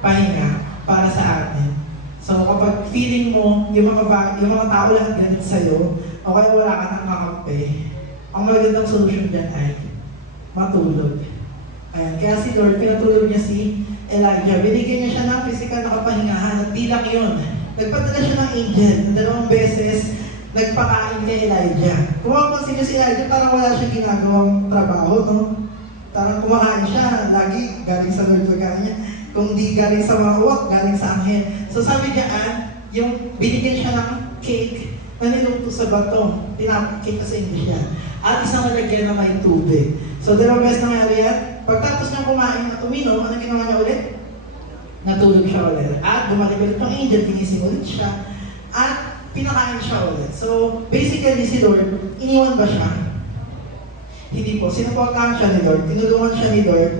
pahinga para sa atin. So kapag feeling mo, yung mga tao lang ganit sa'yo, o kaya wala ka nang kakampi, ang magandang solusyon dyan ay matulog. Ayan. Kaya si Lord, pinatulog niya si Elijah. Binigyan niya siya ng physical na kapahingahan at di lang yun. Nagpadala siya ng angel. 2 beses, nagpakain kay Elijah. Kung mapapansin niyo si Elijah, parang wala siyang ginagawang trabaho, no? Parang kumakain siya, lagi galing sa Lord pagkain niya. Kung di galing sa mga uwak, galing sa anghel. So sabi niya, yung binigyan siya ng cake na niluto sa bato. Pinapakake kasi hindi siya. At isang lalagyan na may tubig. So 2 beses nangyari yan. Pagtapos niyang kumain at uminom, ano ginawa niya ulit? Natulog siya ulit. At bumalik ulit ng angel, ginising ulit siya. At pinakain siya ulit. So basically si Lord, iniwan ba siya? Hindi po. Sinuportahan siya ni Lord. Tinulungan siya ni Lord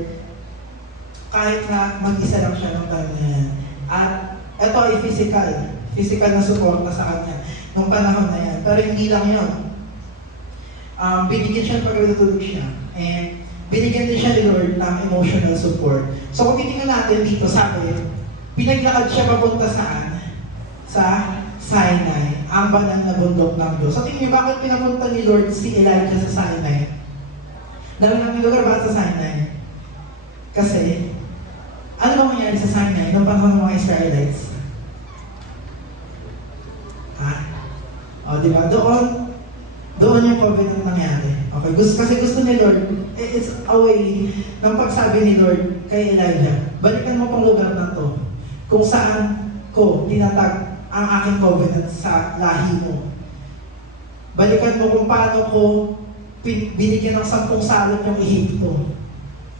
kahit na mag-isa lang siya ng time na yan. At ito ay physical na suporta sa kanya nung panahon na yan. Pero hindi lang yun. Binigyan siya pag natulog siya. And binigyan din siya ni Lord ng emotional support. So kung titingnan natin dito, sabi, pinaglakad siya papunta saan? Sa Sinai, ang banal na bundok ng Diyos. So tingnan niyo, bakit pinapunta ni Lord si Elijah sa Sinai? Dami namin lugar ba sa Sinai? Kasi, ano ba mangyari sa Sinai nung panahon ng mga Israelites? O, di ba? Doon yung covenant nangyari. Okay, kasi gusto ni Lord, it's a way ng pagsabi ni Lord kay Elijah, balikan mo pang lugar na to kung saan ko tinatag ang aking covenant sa lahi mo. Balikan mo kung paano ko binigyan ng 10 salot yung Ehipto.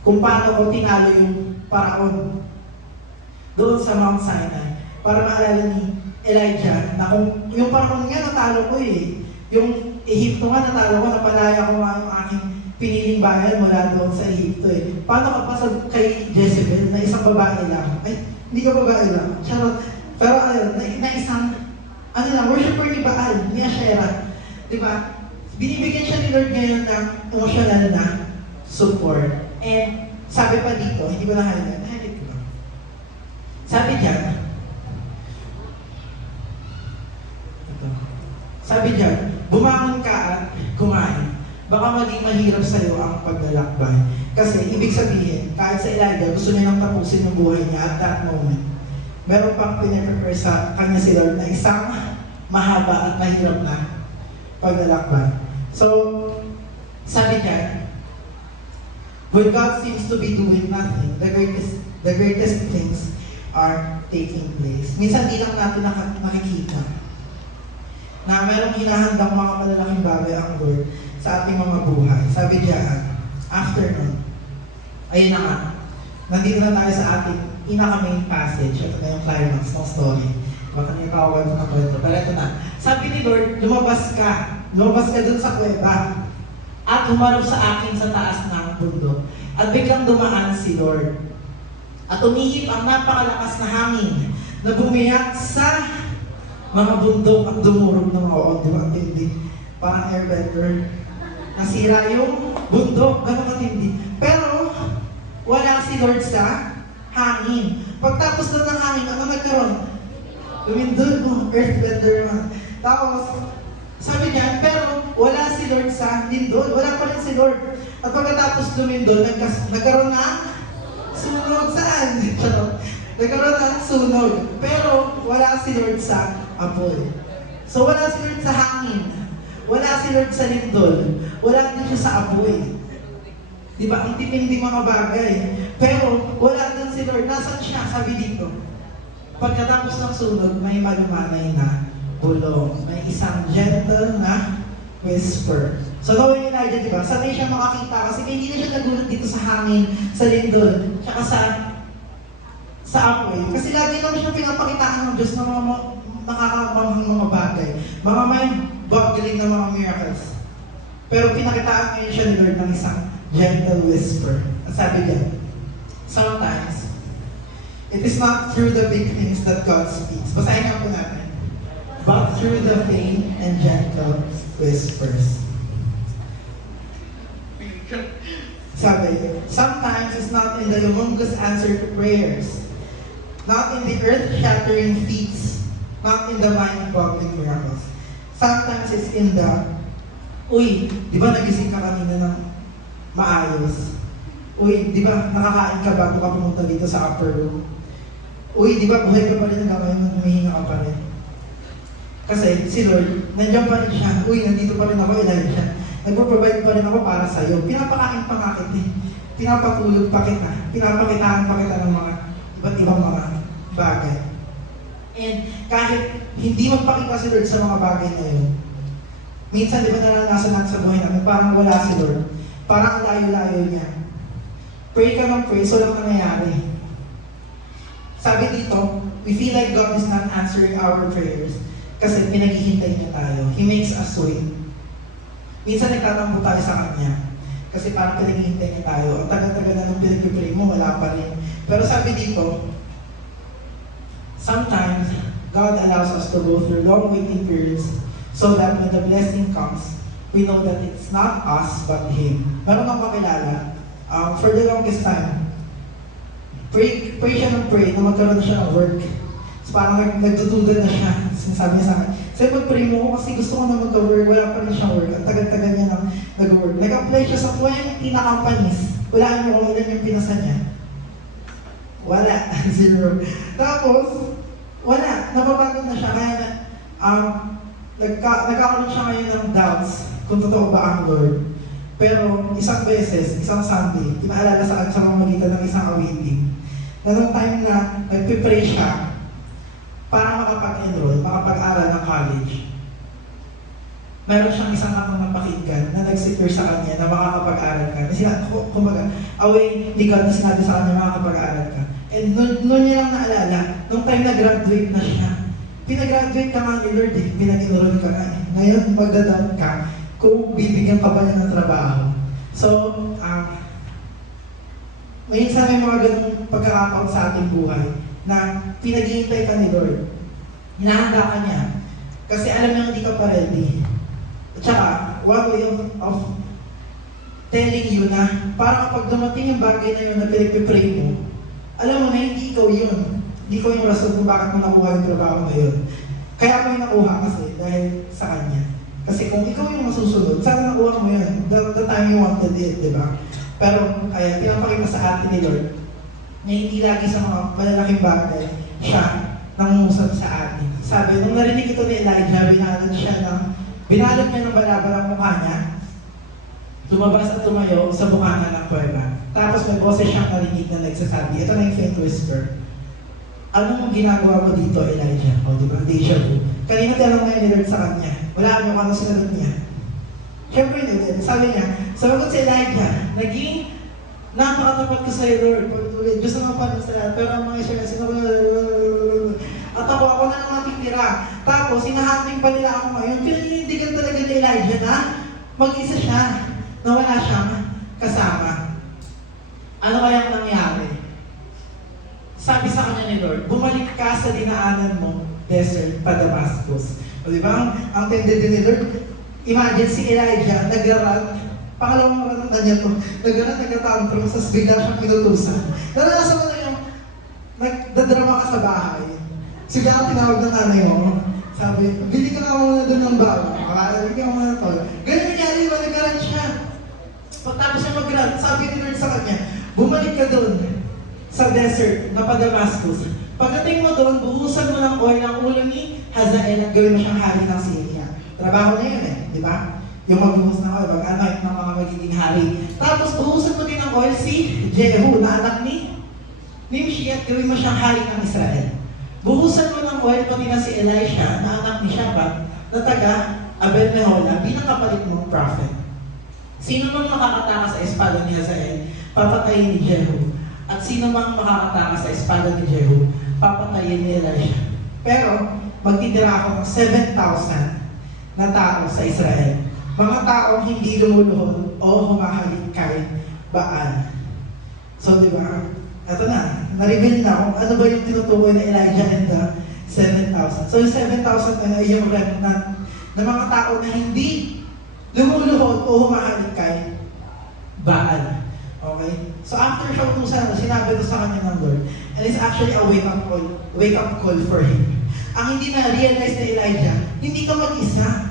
Kung paano ko tinalo yung Paraon doon sa Mount Sinai para maalala ni Elijah, na kung yung panahon nga natalo ko eh. Yung Ehipto nga natalo ko, napalaya ko nga yung aking piniling bayan mula doon sa Ehipto eh. Paano kapasag kay Jezebel na isang babae lang? Ay, hindi ka babae lang. Charot. Pero ano, na isang, ano lang, worshiper ni Baal, ni Asherah. Diba? Binibigyan siya ni Lord ngayon ng emotional na support. And sabi pa dito, hindi ko na-highlight. Na-highlight ko ba? Sabi diyan, bumangon ka at kumain. Baka maging mahirap sa'yo ang paglalakbay. Kasi ibig sabihin, kahit sa Elijah, gusto niya nang tapusin yung buhay niya at that moment. Meron pang pinaprepare sa kanya si Lord na isang mahaba at mahirap na paglalakbay. So, sabi niya, when God seems to be doing nothing, the greatest things are taking place. Minsan di lang natin nakikita na merong hinahandang mga malalaking bagay ang Lord sa ating mga buhay. Sabi diyan, after nun, ayun na nga, nandito na tayo sa ating pinaka-main passage. Ito na yung climax ng story. Baka nitawag na kwento. Pero ito na. Sabi ni Lord, lumabas ka dun sa kuweba at humarap sa akin sa taas ng bundok. At biglang dumaan si Lord. At umihip ang napakalakas na hangin na bumiyak sa mga bundok at dumurog ng mga oon. Di ba ang tindi? Parang airbender. Nasira yung bundok. Ganun matindi. Pero, wala si Lord sa hangin. Pagtapos na ng hangin, ano nagkaroon? Lumindol. Earthbender man. Tapos, sabi niya, pero wala si Lord sa lindol. Wala pa rin si Lord. At pagkatapos lumindol, nagkaroon ng sunog. Saan? Nagkaroon ng sunog. Pero wala si Lord sa apoy. So wala si Lord sa hangin. Wala si Lord sa lindol. Wala din siya sa apoy. Di ba? Ang tipindi mga bagay. Pero wala din si Lord. Nasaan siya? Sabi dito. Pagkatapos ng sunog, may malumanay na bulong. May isang gentle na whisper. So knowing Elijah, di ba? Sanay siya makakita kasi hindi na siya nagulat dito sa hangin, sa lindol, tsaka sa apoy. Kasi lagi lang siya pinapakitaan ng Diyos ng mga nakakamanghang mga bagay. Mga mind-boggling na mga miracles. Pero pinakitaan ngayon siya ni Lord ng isang gentle whisper. At sabi niya, sometimes, it is not through the big things that God speaks. Basahin nga po natin. But through the faint and gentle whispers. Sabi, sometimes it's not in the humongous answer to prayers, not in the earth-shattering feats, not in the mind-boggling miracles. Sometimes it's in the, uy, di ba nagising ka kanina ng maayos? Uy, di ba nakakain ka bago ka pumunta dito sa upper room? Uy, di ba buhay ka pa rin hanggang ngayon nang humihinga ka pa rin? Kasi si Lord, nandiyan pa rin siya. Uy, nandito pa rin ako, Elijah. Nagpo-provide pa rin ako para sa'yo. Pinapakain pa nga kita. Pinapatulog pa kita. Pinapakitaan pa kita ng mga iba't ibang mga bagay. And kahit hindi magpakita si Lord sa mga bagay na yun, minsan di ba naranasan natin sa buhay namin, parang wala si Lord. Parang ang layo-layo niya. Pray ka ng pray, so lang nangyayari. Sabi dito, we feel like God is not answering our prayers kasi pinaghihintay niya tayo. He makes us wait. Minsan nagtatampo tayo sa Kanya kasi parang pinaghihintay niya tayo. Ang tagal-tagal na nung pinag-pray mo, wala pa rin. Pero sabi dito, sometimes God allows us to go through long waiting periods so that when the blessing comes, we know that it's not us but Him. Meron akong kakilala, for the longest time, pray siya ng pray na magkaroon na siya ng work. So parang nagtutugan na siya. Sinasabi niya sa akin, sir, mag-pray mo kasi gusto ko na magka-work. Wala pa rin siyang work. Ang tagal-tagal niya nang nag-work. Nag-apply siya sa 20 na companies. Wala niyo kung ilan yung pinasa niya. Wala. Zero. Tapos, wala. Napapagod na siya. Kaya nagkakaroon siya ngayon ng doubts kung totoo ba ang Lord. Pero isang beses, isang Sunday, pinaalala sa akin sa pamamagitan ng isang awitin. Na nung time na nagpipray siya, para makapag-enroll, makapag-aral ng college, meron siyang isang amang napakinggan na nag-secure sa kanya na makakapag-aral ka. Kumbaga, away ni God na sinabi sa kanya makakapag-aral ka. And noon niya lang naalala, nung time na graduate na siya, Pinagraduate ka nga ni Lord eh, pinag-enroll ka nga eh. Ngayon, magdadoubt ka kung bibigyan ka ba niya ng trabaho. So, minsan may mga ganung pagkakataon sa ating buhay na pinag-iintay ka ni Lord. Hinahanda ka niya kasi alam niya hindi ka pa ready. At saka, one way of telling you na para kapag dumating yung bagay na yun na pinag-pray mo, alam mo na hindi ikaw yun. Hindi ko yung rason kung bakit mo nakuha yung trabaho na yun. Kaya mo yung nakuha kasi dahil sa kanya. Kasi kung ikaw yung masusunod, sana nakuha mo yun. The time you wanted it, di ba? Pero, kaya pinapakita sa atin ni Lord na hindi lagi sa mga malalaking bagay siya nangungusap sa atin. Sabi, nung narinig ito ni Elijah, binalot niya ng balabal ang mukha niya, lumabas at tumayo sa bunganga ng kuweba. Tapos may boses siyang narinig na nagsasabi, ito na yung faint whisper. Anong ginagawa mo dito, Elijah? O, di ba? Deja vu. Kanina tinanong na ni Lord sa kanya. Wala kami kung ano sinagot niya. Siyempre, sabi niya, sabagot si Elijah, naging napakatapat ko sa'yo, Lord. Pagtuloy, Diyos ang mapanin sa lahat. Pero ang mga Israel, at ako na lang matitira. Tapos, hinahanting pa nila ako ngayon. Pinanindigan talaga ni Elijah na mag-isa siya, na wala siyang kasama. Ano kayang nangyari? Sabi sa kanya ni Lord, bumalik ka sa dinaanan mo, desert pa Damascus. O diba, ang tindi din ni Lord, imagine si Elijah, nagrarat, pangalawang rant na niya to, nagtatantrum, tapos bigla siyang pinutusan. Naranasan mo na yung, nagdadrama ka sa bahay. Sige ang tinawag ng nanay mo, sabi, bili ka nga muna doon ng bago, bili ka muna to. Ganyan nangyari, nag-rant siya. Pagtapos siya mag-rant, sabi ni Lord sa kanya, bumalik ka doon sa desert na pa Damascus. Pagdating mo doon, buhusan mo ng oil ang ulo ni Hazael at gawin mo siyang hari ng Syria. Trabaho na yun eh, di ba? Yung magbuhos ng oil, mag-anoint ng mga magiging hari. Tapos buhusan mo din ng oil si Jehu na anak ni Nimshi at gawin mo siyang hari ng Israel. Buhusan mo ng oil pati na si Elisha na anak ni Shaphat na taga Abel-Mehola bilang kapalit mong prophet. Sino mang makakataka sa espada ni Hazael, papatayin ni Jehu. At sino mang makakataka sa espada ni Jehu, papatayin ni Elisha. Pero, magtitira ako ng 7,000 na tao sa Israel. Mga taong hindi lumuluhod o humahalik kay Baal. So, di ba? Ito na, na-reveal na kung ano ba yung tinutukoy na Elijah and the 7,000. So, yung 7,000 ay yung remnant ng mga tao na hindi lumuluhod o humahalik kay Baal. Okay? So after siya utusan, sinabi ito sa kanya ng Lord. And it's actually a wake-up call for him. Ang hindi na-realize na Elijah, hindi ka mag-isa.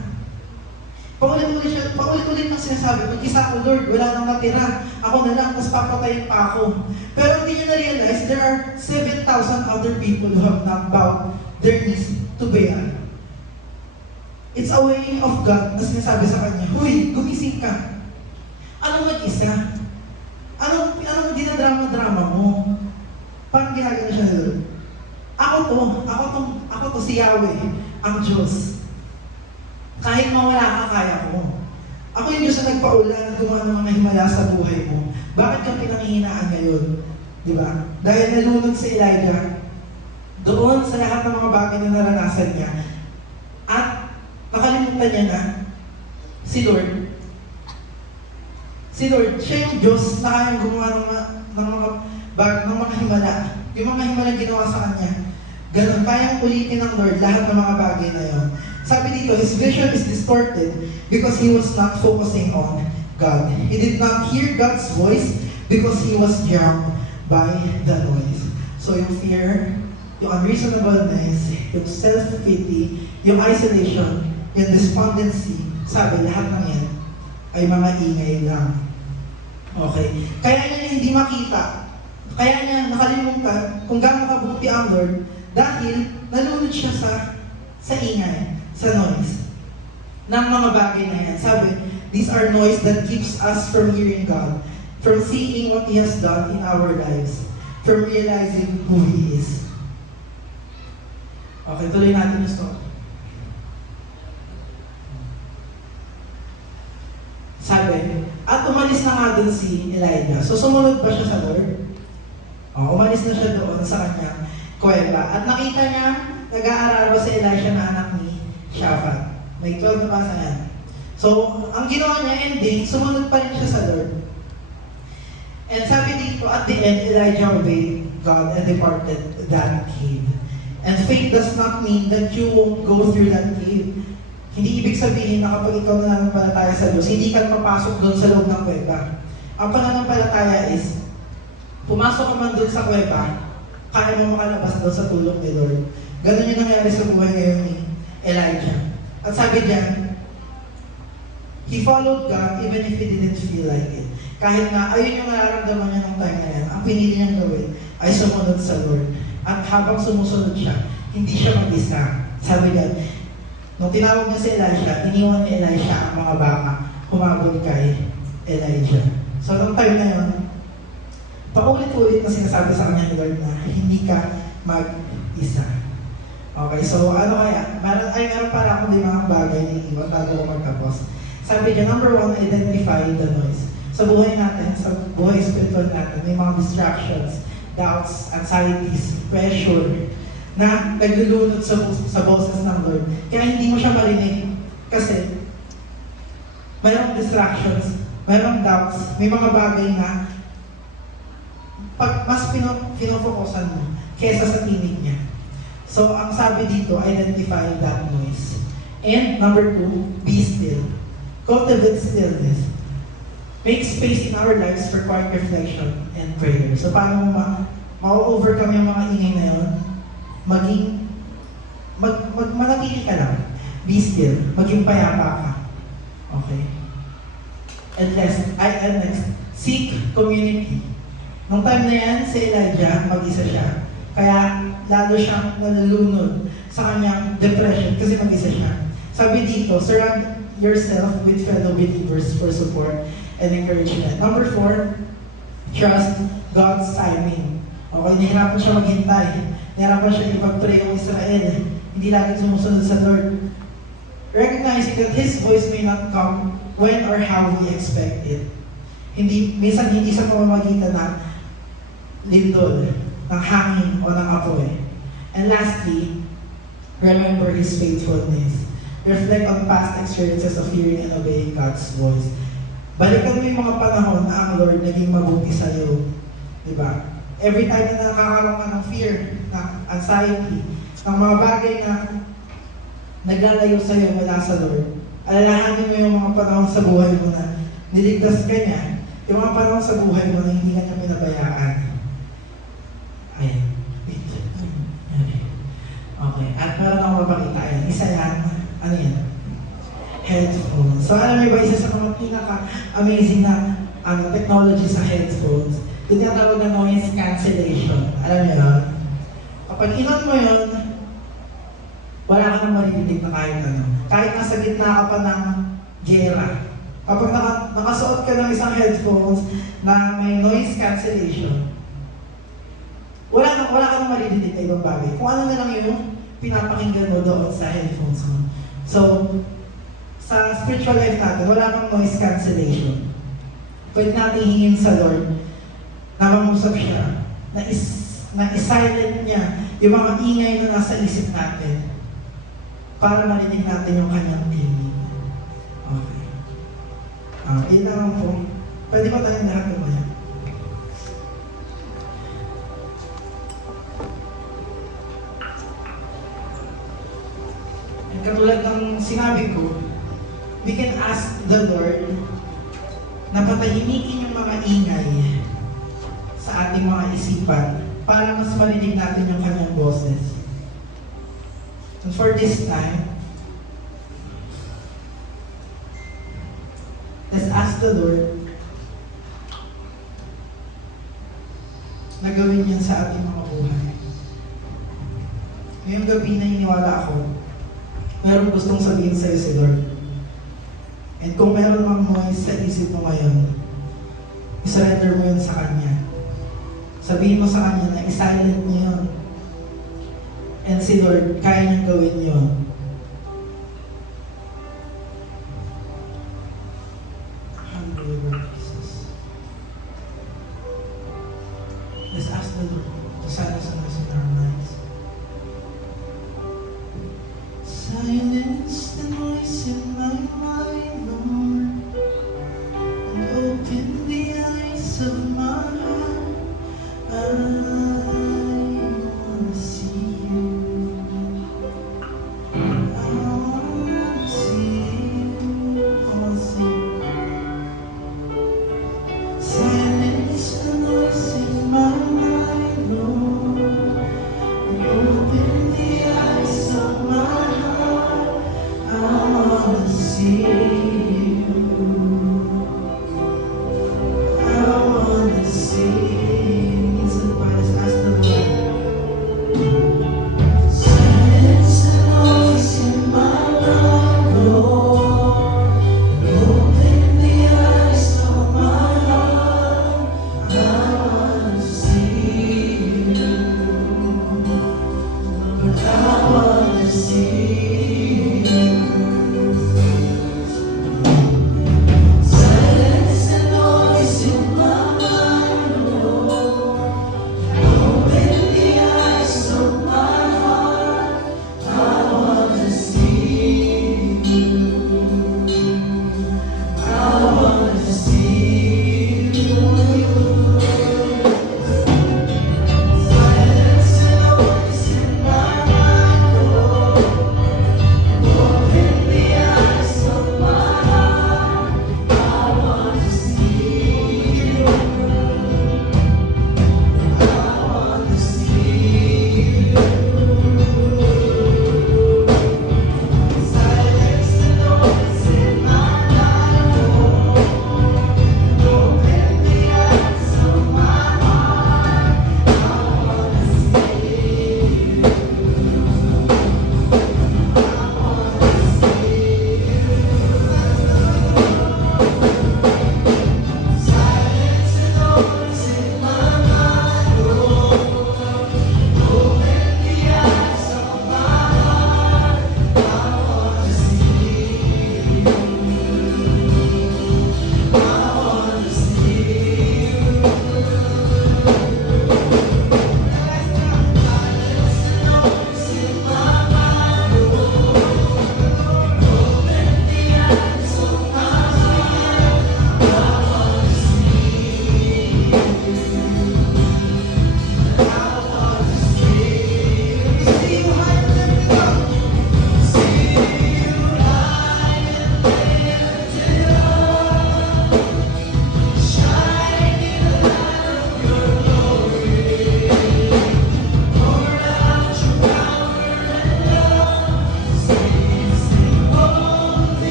Paulit-ulit nang sinasabi, mag-isa ako, Lord, wala nang matira. Ako na lang, tapos papatayin pa ako. Pero hindi niya na-realize, there are 7,000 other people who have not bowed their knees to Baal. It's a way of God na sinasabi sa kanya, huy, gumising ka. Ano mag-isa? Ano dinadrama-drama mo? Parang ginagano siya na Lord. Ako to si Yahweh, ang Diyos. Kahit mawala ka, kaya ko. Ako yung Diyos na nagpaulan, gumawa ng mga himala sa buhay mo. Bakit ka pinanghihinaan ngayon? Di ba? Dahil nalunod si Elijah doon sa lahat ng mga bagay na naranasan niya. At nakalimutan niya na si Lord, siya yung Diyos na kayang gumawa ng mga himala. Yung mga himala ginawa sa kanya. Ganun, kayang ulitin ng Lord lahat ng mga bagay na yun. Sabi dito, his vision is distorted because he was not focusing on God. He did not hear God's voice because he was drowned by the noise. So yung fear, yung unreasonableness, yung self-pity, yung isolation, yung despondency, sabi, lahat ng yan ay mga ingay lang. Okay? Kaya niya hindi makita. Kaya niya nakalimutan kung gaano kabuti ang Lord dahil nalunod siya sa ingay, sa noise ng mga bagay na yan. Sabi, these are noise that keeps us from hearing God, from seeing what He has done in our lives, from realizing who He is. Okay, tuloy natin yung story. Sabi, at umalis na nga dun si Elijah. So sumunod ba siya sa Lord? Umalis na siya doon sa kanyang kuweba. At nakita niya nag-aaral si Elisha na anak ni Shaphat. May 12 na basa yan. So, ang ginawa niya ending, sumunod pa rin siya sa Lord. And sabi dito, at the end, Elijah obeyed God and departed that cave. And faith does not mean that you won't go through that cave. Hindi ibig sabihin na kapag ikaw nananampalataya sa Diyos, hindi ka papasok doon sa loob ng kuweba. Ang pananampalataya is, pumasok ka man doon sa kuweba, kaya mo makalabas doon sa tulong ni Lord. Ganun yung nangyari sa buhay ngayon ni Elijah. At sabi diyan, he followed God even if he didn't feel like it. Kahit na ayun yung nararamdaman niya ng time na yan, ang pinili niyang gawin ay sumunod sa Lord. At habang sumusunod siya, hindi siya mag-isa. Sabi niya, nung tinawag niya si Elisha, iniwan ni Elisha ang mga baka humabol kay Elijah. So, nung time na yun, paulit-ulit na sinasabi sa kanya ni Lord na hindi ka mag-isa. Okay, so ano kaya? Meron para akong limang bagay ni Iwan bago ako magtapos. Sabi niya, number 1, identify the noise. Sa buhay natin, sa buhay spiritual natin, may mga distractions, doubts, anxieties, pressure, na naglulunod sa boses ng Lord. Kaya hindi mo siya marinig. Kasi, mayroong distractions, mayroong doubts, may mga bagay na mas pinofokusan mo kesa sa tinig niya. So, ang sabi dito, identify that noise. And number 2, be still. Cultivate stillness. Make space in our lives for quiet reflection and prayer. So, paano ma-overcome yung mga ingay na yun? Manatili ka lang. Be still. Maging payapa ka. Okay? And next, seek community. Nung time na yan, si Elijah, mag-isa siya. Kaya lalo siyang nalulunod sa kanyang depression kasi mag-isa siya. Sabi dito, surround yourself with fellow believers for support and encouragement. Number 4, trust God's timing. Okay, nahirapan siya maghintay. Nahirapan siya ipag-pray ang Israel. Hindi lagi sumusunod sa Lord. Recognizing that His voice may not come when or how we expect it. Minsan hindi sa pamamagitan ng lindol, ng hangin o ng apoy. And lastly, remember His faithfulness. Reflect on past experiences of hearing and obeying God's voice. Balikan mo yung mga panahon na ang Lord naging mabuti sa iyo. Diba? Every time na nakakaroon ka ng fear, ng anxiety, ng mga bagay na naglalayo sa iyo mula sa Lord, alalahanin mo yung mga panahon sa buhay mo na niligtas ka niya, yung mga panahon sa buhay mo na hindi ka niya pinabayaan. Ayan. Okay. At meron akong mapakita. Ayan. Isa yan. Ano yan? Headphones. So alam niyo ba, isa sa mga pinaka-amazing na technology sa headphones, ito yung tawag na noise cancellation. Alam niyo yun? Kapag inon mo yun, wala ka nang maririnig na kahit ano. Kahit nasa gitna ka pa ng gera. Kapag nakasuot ka ng isang headphones na may noise cancellation, wala ka nang maririnig na ibang bagay. Kung ano na lang yung pinapakinggan mo doon sa headphones mo. So, sa spiritual life natin, wala kang noise cancellation. Pwede natin hingin sa Lord na mangusap siya, na i-silent niya yung mga ingay na nasa isip natin para marinig natin yung kanyang tinig. Okay. Yun lang po. Pwede ba tayong lahat naman? Katulad ng sinabi ko, we can ask the Lord na patahimikin yung mga ingay sa ating mga isipan para mas marinig natin yung kanyang boses. And for this time, let's ask the Lord na gawin yan sa ating mga buhay. Ngayong gabi na iniwala ako, meron gustong sabihin sa'yo si Lord. And kung meron mang noise sa isip mo ngayon, isurrender mo yun sa Kanya. Sabihin mo sa Kanya na i-silent niyo yun. And si Lord, kaya niyang gawin yun. Hallelujah, Jesus. Let's ask the Lord to silence the noise in our minds.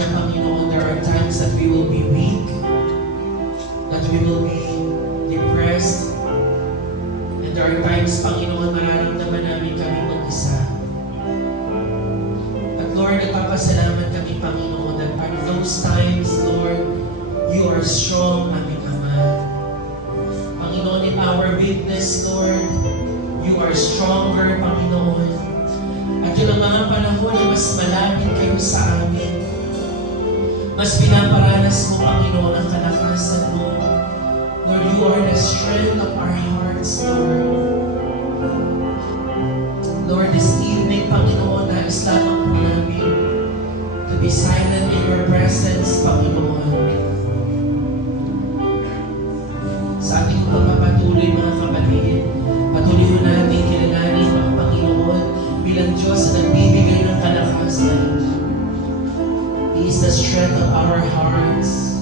siya, Panginoon, there are times that we will be weak, that we will be depressed, and there are times, Panginoon, mararamdaman namin kami mag-isa. At Lord, nagpapasalamat kami, Panginoon, that at those times, Lord, you are strong, aming Ama. Panginoon, in our weakness, Lord, you are stronger, Panginoon. At yun ang mga panahon na mas malapit kayo sa amin. Mas pinaparanas mo, Panginoon, ang kalakasan mo. Lord, you are the strength of our hearts, Lord. Lord, this evening, Panginoon, nais lamang po namin to be silent in your presence, Panginoon. Sa ating pagpapatuloy, mga kapatid, patuloy mo natin kilalanin, mga Panginoon, bilang Diyos na nagbibigay ng kalakasan. He is the strength of our hearts.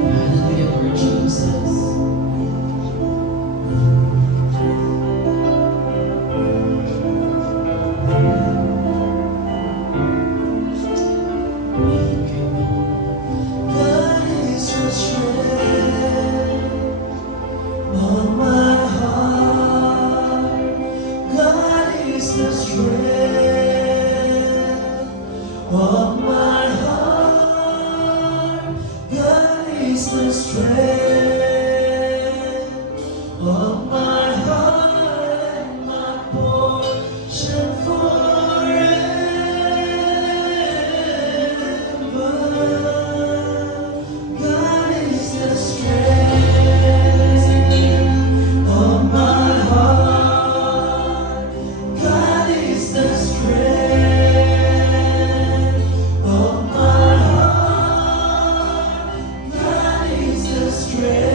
Hallelujah, Lord Jesus. God is the strength of my heart. God is the strength of my heart. God is the strength of my heart and my portion forever. God is the strength of my heart. God is the strength of my heart. God is the strength.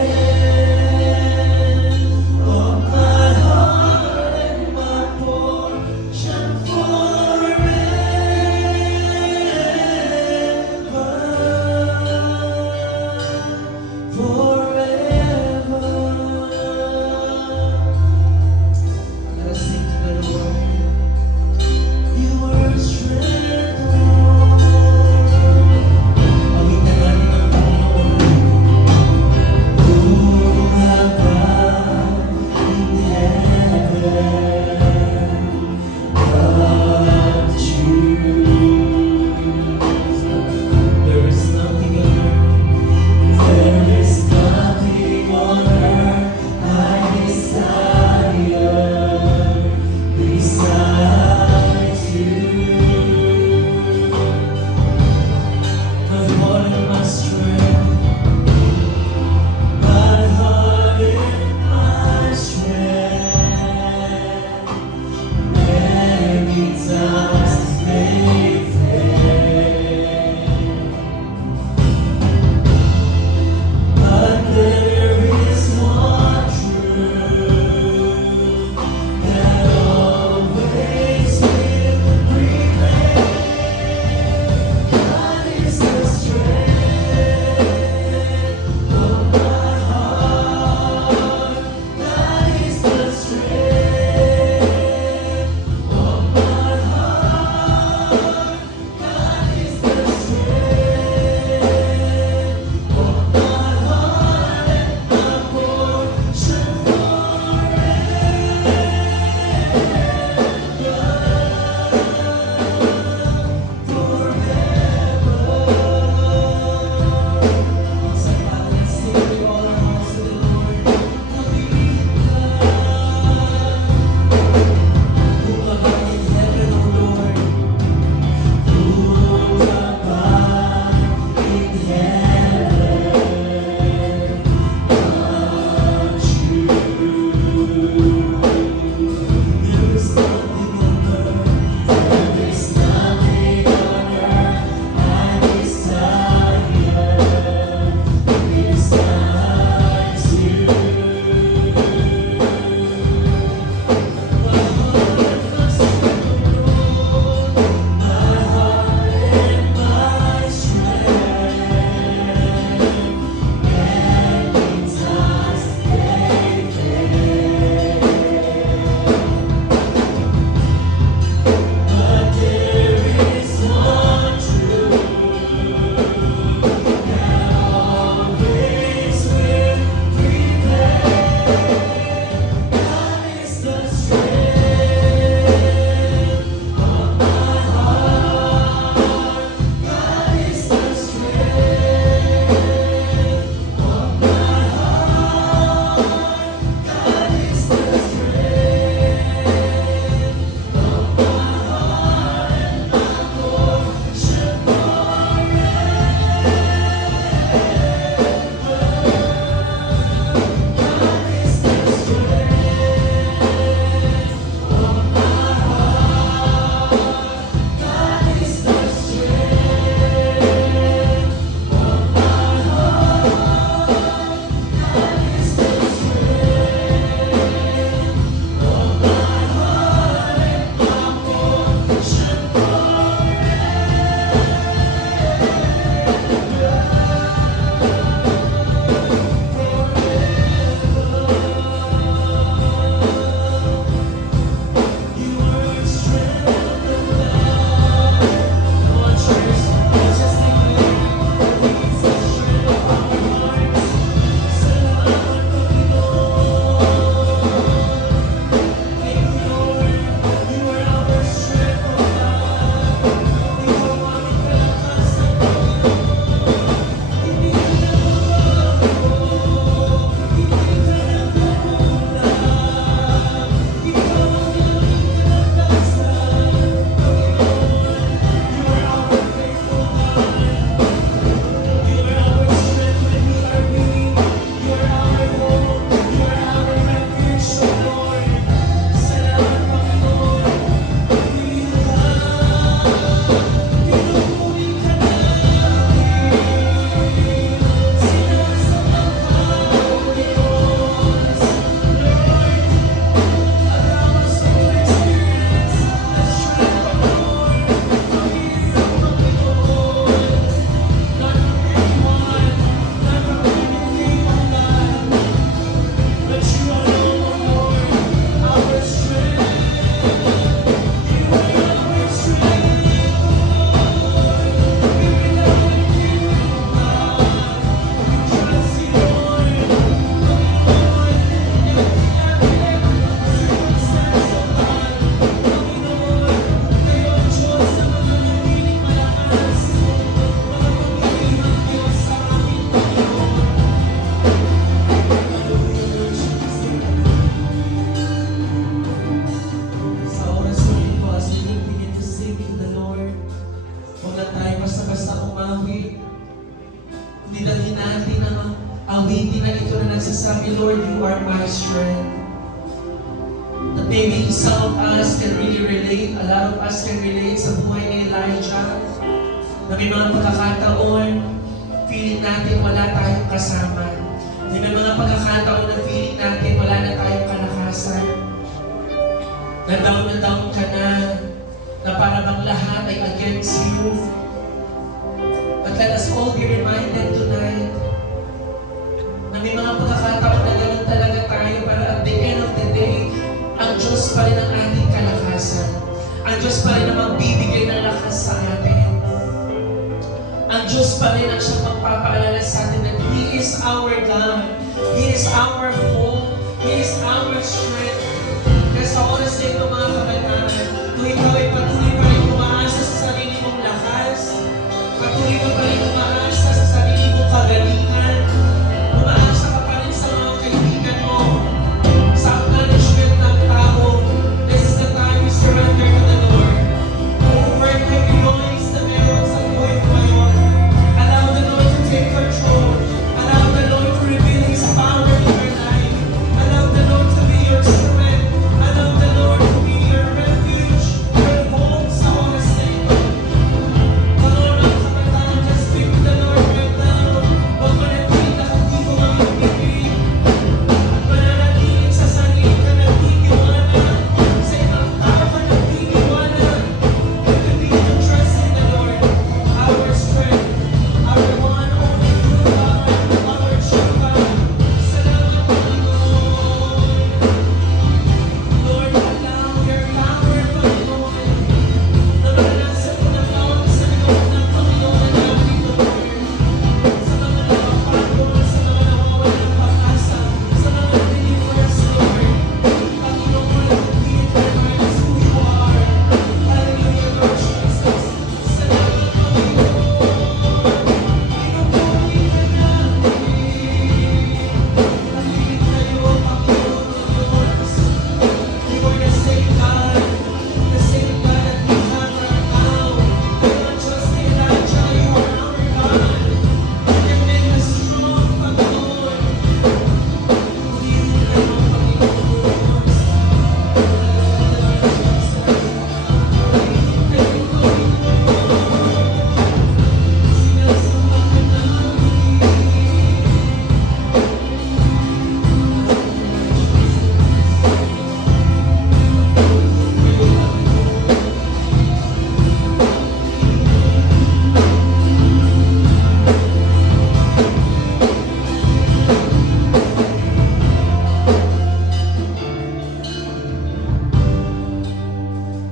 basta-basta umawit. Kundi dalhin natin ang awitin na ito na nagsasabi, Lord, you are my strength. That maybe some of us can really relate, a lot of us can relate sa buhay ni Elijah. Na may mga pagkakataon, feeling natin wala tayong kasama. May mga pagkakataon na feeling natin wala na tayong kalakasan. Na down ka na para bang lahat ay against you. But let us all be reminded tonight na may mga pagkakataon na ganun talaga tayo para at the end of the day, ang Diyos pa rin ang ating kalakasan. Ang Diyos pa rin ang magbibigay ng lakas sa atin. Ang Diyos pa rin ang siyang magpapaalala sa atin that He is our God. He is our hope. He is our strength. Kaya sa oras na ito mga kabataan, kung ikaw ay patuloy pa rin umaasa sa sarili mong lakas, patuloy ka pa rin umaasa sa sarili mong kagalingan, umaasa ka pa rin sa mga kaibigan mo, sa acknowledgement ng tao, this is the time we surrender to the Lord. Over every noise na meron sa buhay mo ngayon, allow the Lord to take control. Allow the Lord to reveal His power in your life. Allow the Lord to be your strength. Allow the Lord to be your refuge, your home sa oras na ito. Come on, mga kabataan, just speak to the Lord right now. Huwag manatiling nakatigo ang iyong bibig. At mananatiling sa sarili ka nagtitiwala. Sa ibang tao ka nagtitiwala. You continue to trust in the Lord, our strength, our one only true God, our true God. Salamat, Panginoon. Lord, allow your power, Panginoon, na mananasan mo ng bawat sa loob ng Panginoon na namin, Lord. Sa mga napapagod, sa mga nawawalan ng pag-asa, sa mga believers, Lord. Panginoon, continue to remind us who you are. Hallelujah, Lord Jesus. Salamat, Panginoon. Pinupuri ka namin. Pag-ibig kayo, Panginoon Diyos. You are the same God that we have right now. You're not just Elijah, you are our God. You can make us strong, Panginoon. Purihin kayo, Panginoon Diyos. Purihin kayo, Panginoon. Sinasamba ka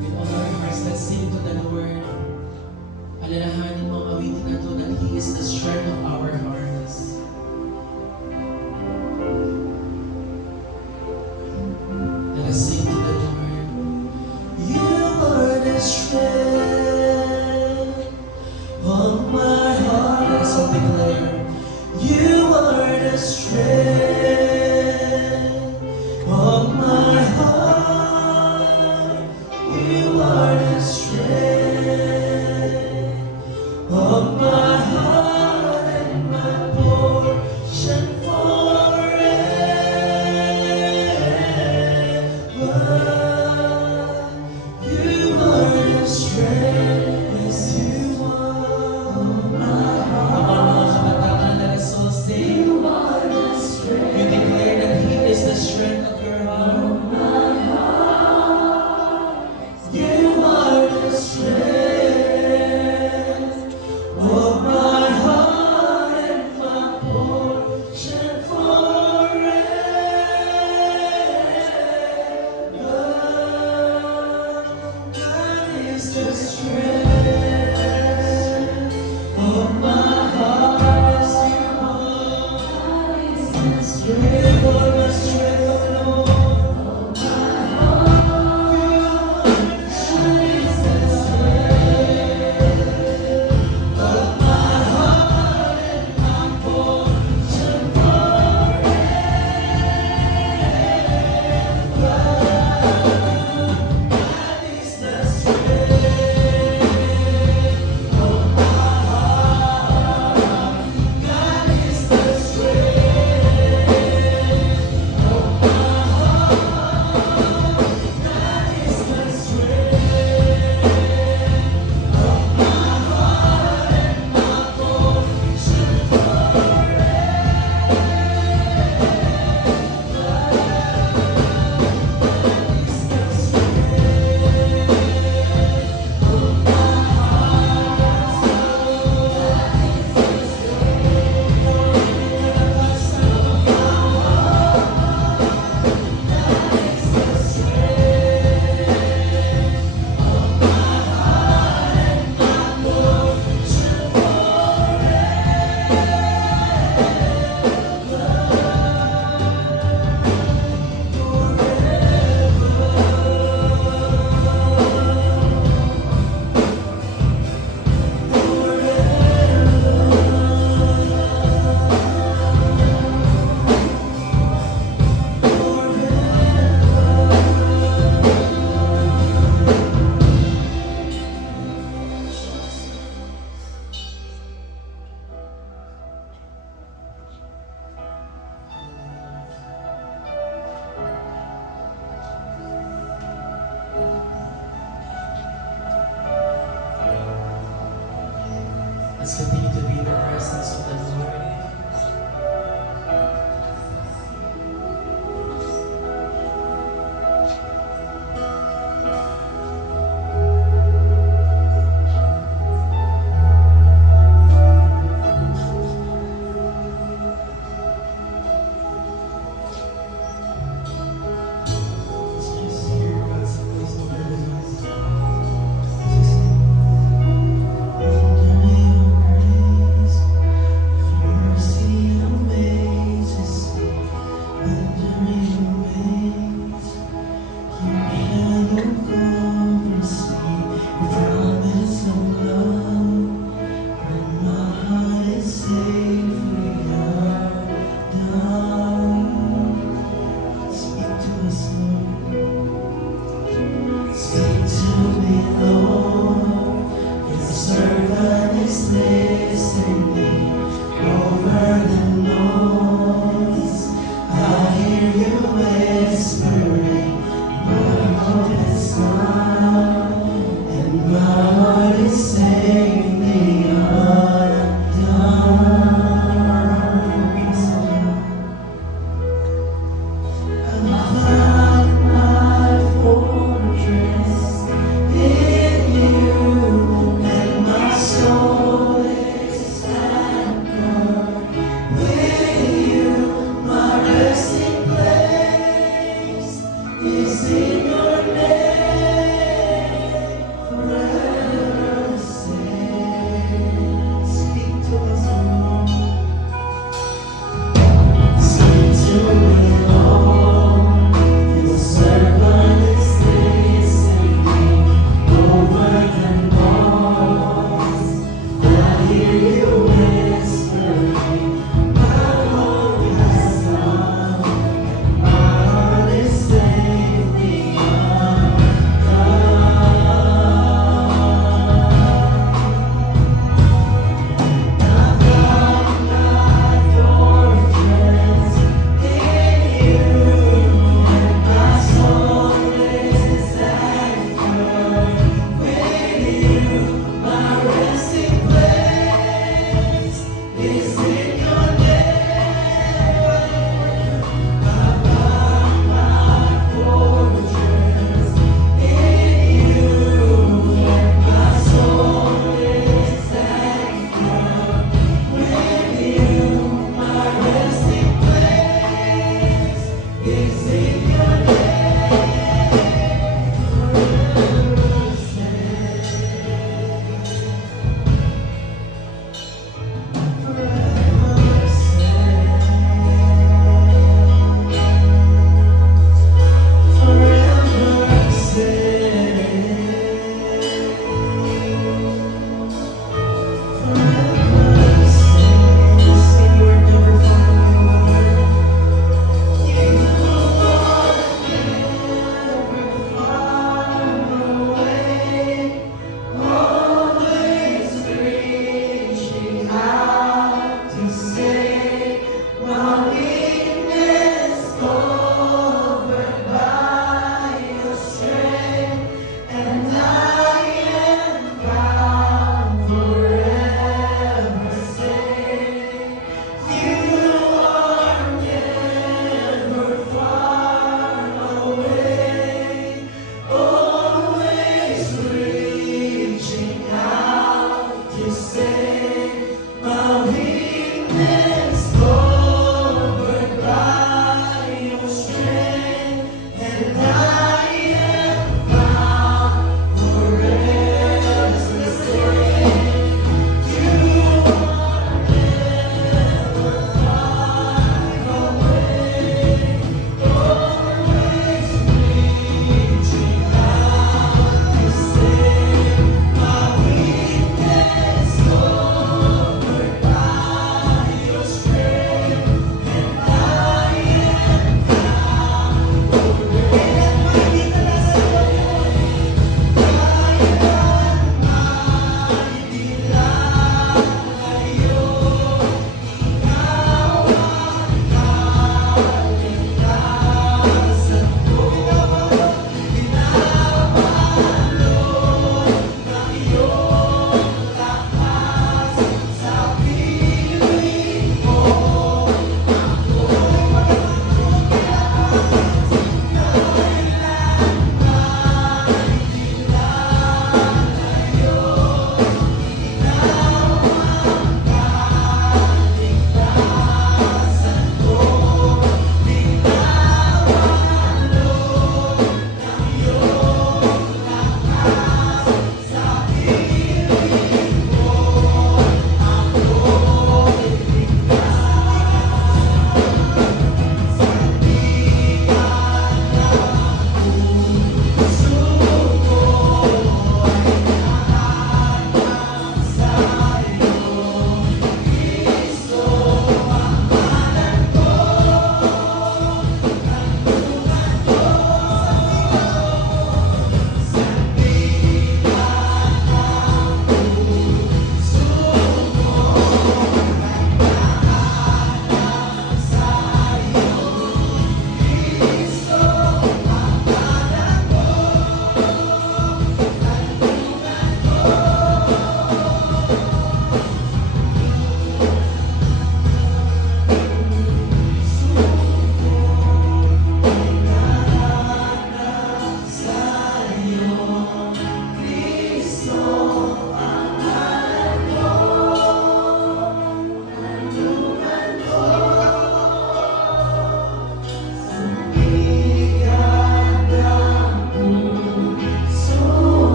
With all our hearts, let's sing to the Lord. Alalahanin mo ang awitin na to that He is the strength of our hearts. Let us sing to the Lord. You are the strength of my heart. Let us all declare. You are the strength of my heart. You are the strength of my heart and my portion forever. You are the strength, yes you are. Come on, mga kabataan, let us all sing. You are the strength. Let's continue to be in the presence of the Lord. Just hear God's voice over the noise. Just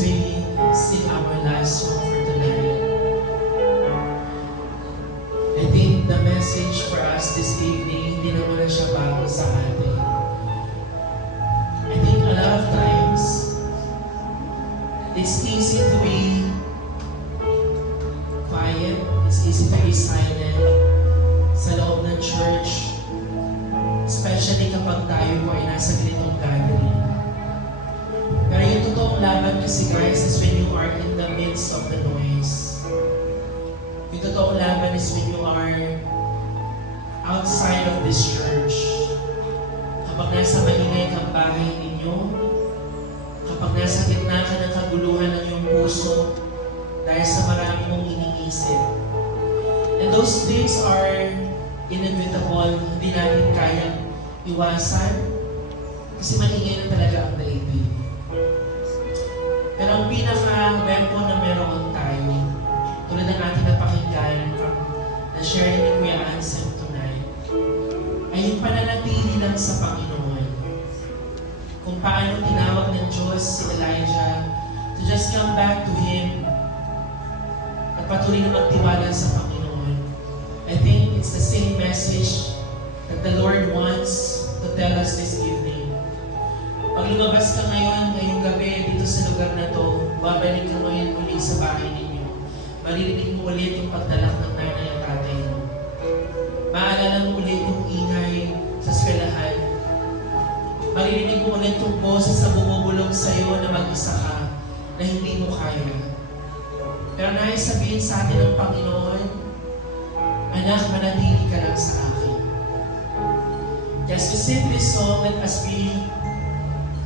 as we sing our last song for tonight, I think the message for us this evening, hindi naman na siya bago sa atin. I think a lot of times, it's easy to be quiet, it's easy to be silent sa loob ng church, especially kapag tayo po ay nasa ganitong gathering. Pero yung totoong laban kasi guys is when you are in the midst of the noise. Yung totoong laban is when you are outside of this church. Kapag nasa maingay kang bahay ninyo, kapag nasa gitna ka ng kaguluhan ng iyong puso dahil sa marami mong iniisip. And those things are inevitable, hindi natin kayang iwasan kasi maingay na talaga ang daigdig. Pero ang pinaka-weapon na meron tayo, tulad ng ating napakinggan from the sharing ni Kuya Ansem tonight, ay yung pananatili lang sa Panginoon. Kung paano tinawag ng Diyos si Elijah to just come back to Him at patuloy na magtiwala sa Panginoon. I think it's the same message that the Lord wants to tell us this evening. Pag lumabas ka ngayong gabi dito sa lugar na to, babalik ka ngayon muli sa bahay ninyo. Maririnig mo ulit yung pagdalak ng nanay at tatay mo. Maalala mo ulit yung ingay sa eskwelahan. Maririnig mo ulit yung boses na bumubulong sa'yo na mag-isa ka, na hindi mo kaya. Pero nais sabihin sa atin ng Panginoon, anak, manatili ka lang sa akin. Just to sing this song, let us be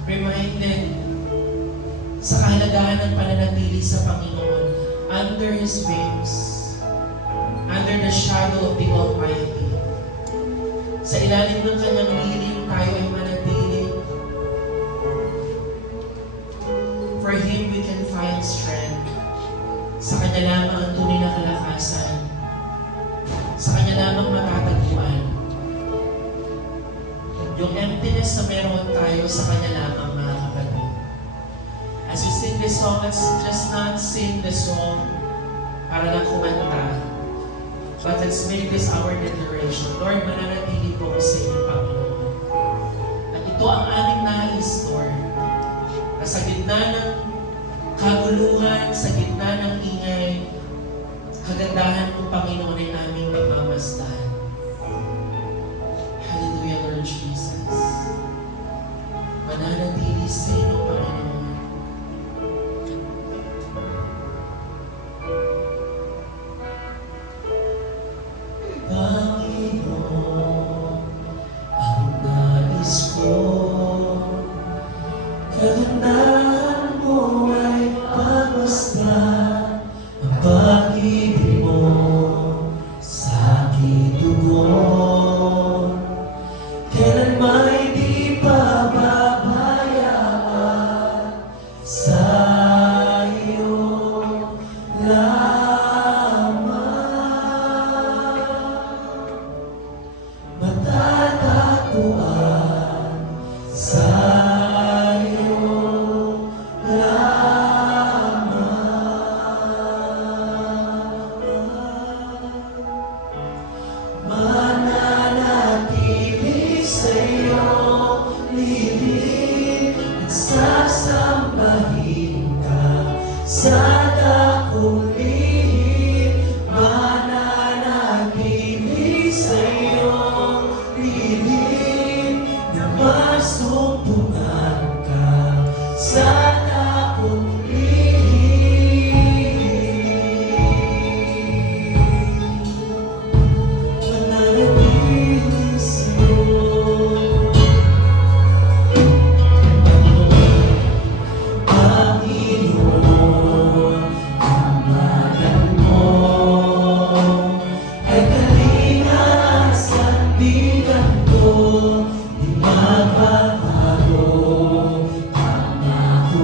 reminded sa kahalagahan ng pananatili sa Panginoon under His wings, under the shadow of the Almighty. Sa ilalim ng Kanyang lilim, tayo ay manatili. For Him, we can find strength. Sa Kanya lamang ang tunay na kalakasan. Sa Kanya lamang matatagpuan. Yung emptiness na meron tayo, sa Kanya lamang, mga kapatid. As we sing this song, let's just not sing the song para lang kumanta. But let's make this our declaration. Lord, mananatili po ko sa inyo, Panginoon. At ito ang aming nais, Lord, na sa gitna ng kaguluhan, sa gitna ng ingay, kagandahan ng Panginoon ay aming pagmamasdan. Hallelujah, Lord Jesus. Mananatili sa inyo, Panginoon. Panginoon, ang nais ko, kagandahan mo ay pagmasdan ang pag-ibig mo sa aking tugon. Kailan may di pababayaan sa iyo lamang. Matatagpuan sa iyo lamang. Mananatili sa iyo lilim at sasambahin ka sa dakong lihim. Mananatili sa iyo lilim na masumpungan ka sa dakong lihim. Mananatili sa iyo. Panginoon, ang magan mo ay kalinga at sandigan ko, di magbabago ang ako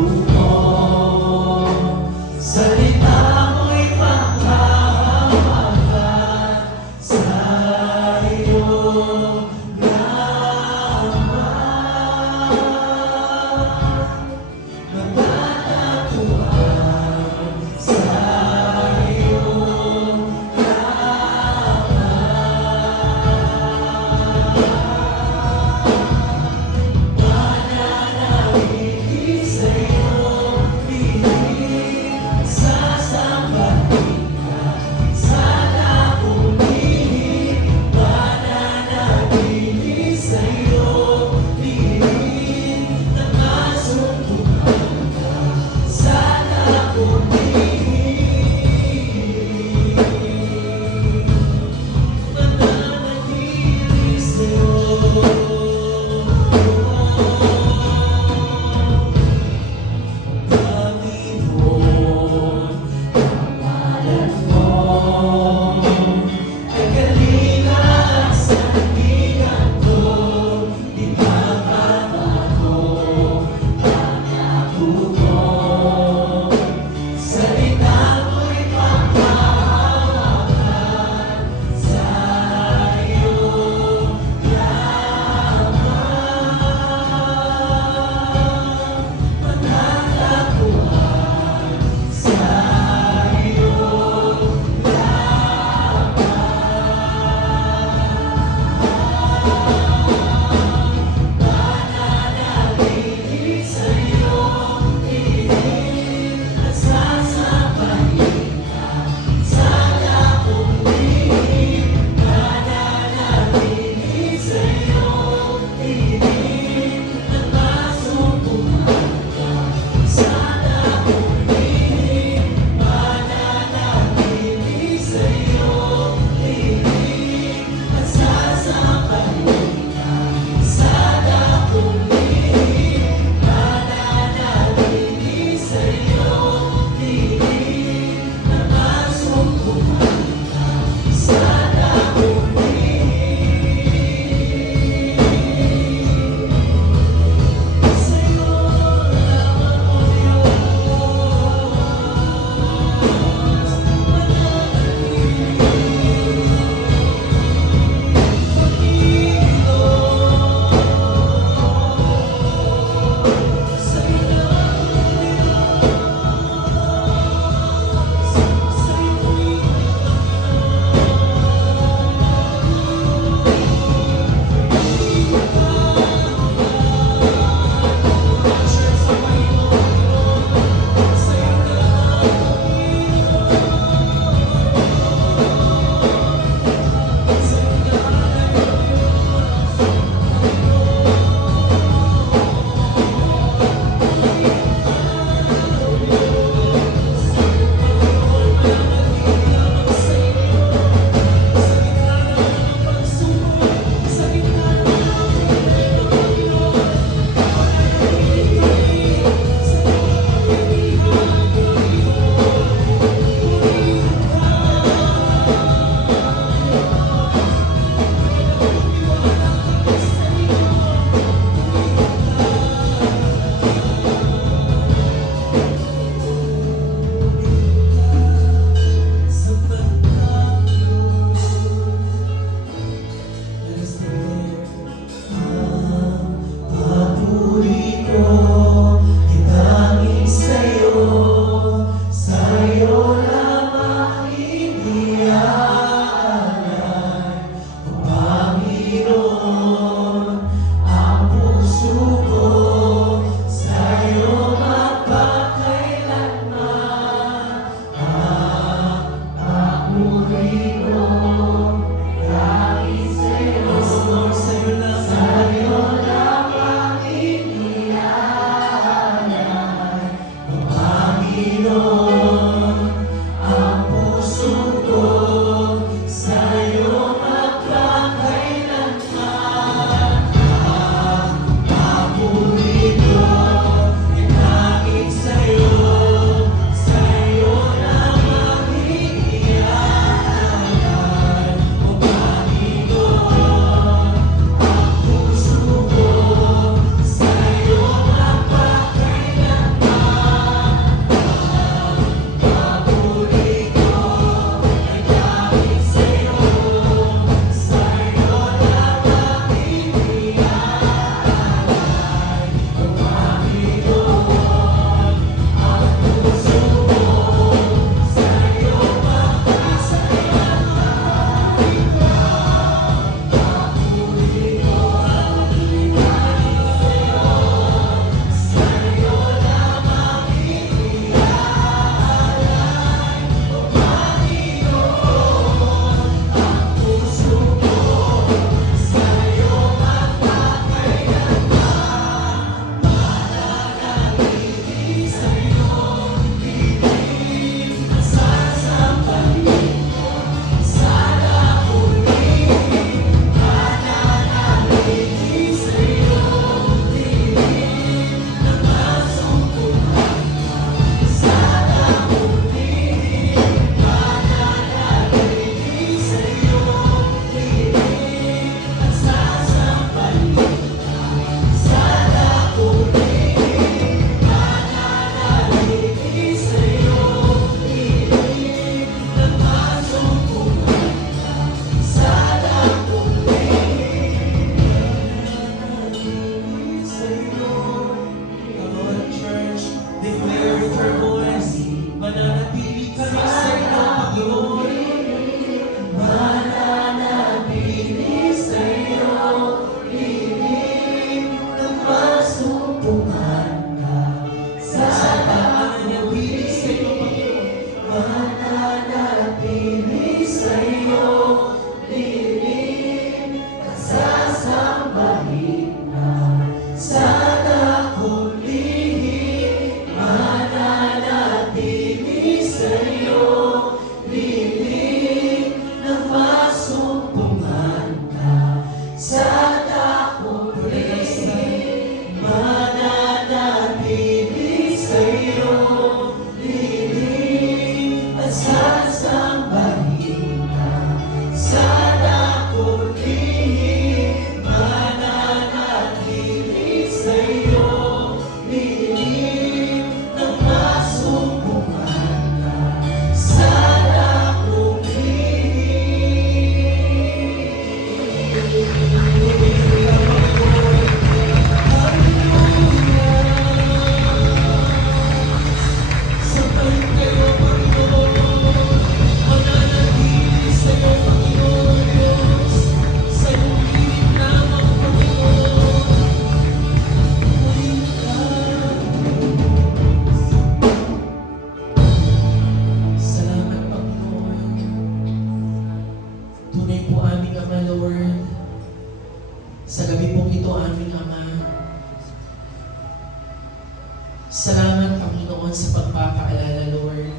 Salamat, Panginoon, sa pagpapaalala, Lord.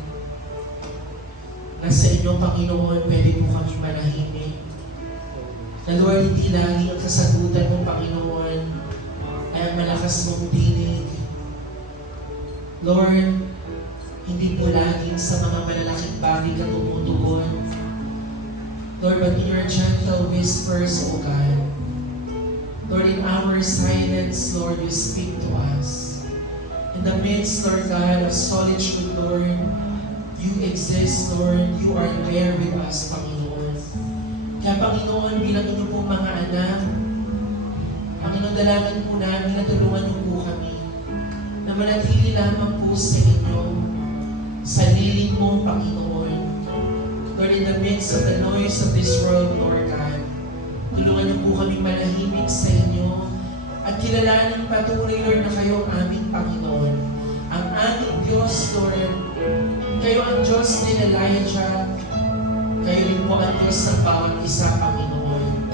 Nasa inyo, Panginoon, pwede po kami manahimik. Na Lord, hindi lagi ang kasagutan mo, Panginoon, ay ang malakas mong tinig. Lord, hindi po laging sa mga malalaking bagay ka tumutugon. Lord, but in your gentle whispers, O God, Lord, in our silence, Lord, you speak to us. In the midst, Lord God, of solitude, Lord, you exist, Lord. You are there with us, Panginoon. Kaya, Panginoon, bilang inyo pong mga anak, Panginoon, dalangin po namin na tulungan niyo po kami na manatili lamang po sa inyo, sa liling mo, Panginoon. Lord, in the midst of the noise of this world, Lord God, tulungan niyo po kami manahimik sa inyo at kilalanin patuloy, Lord, na kayo ang aming Panginoon. Ang aming Diyos, Lord. Kayo ang Diyos ni Elijah. Kayo rin po ang Diyos ng bawat isa, Panginoon.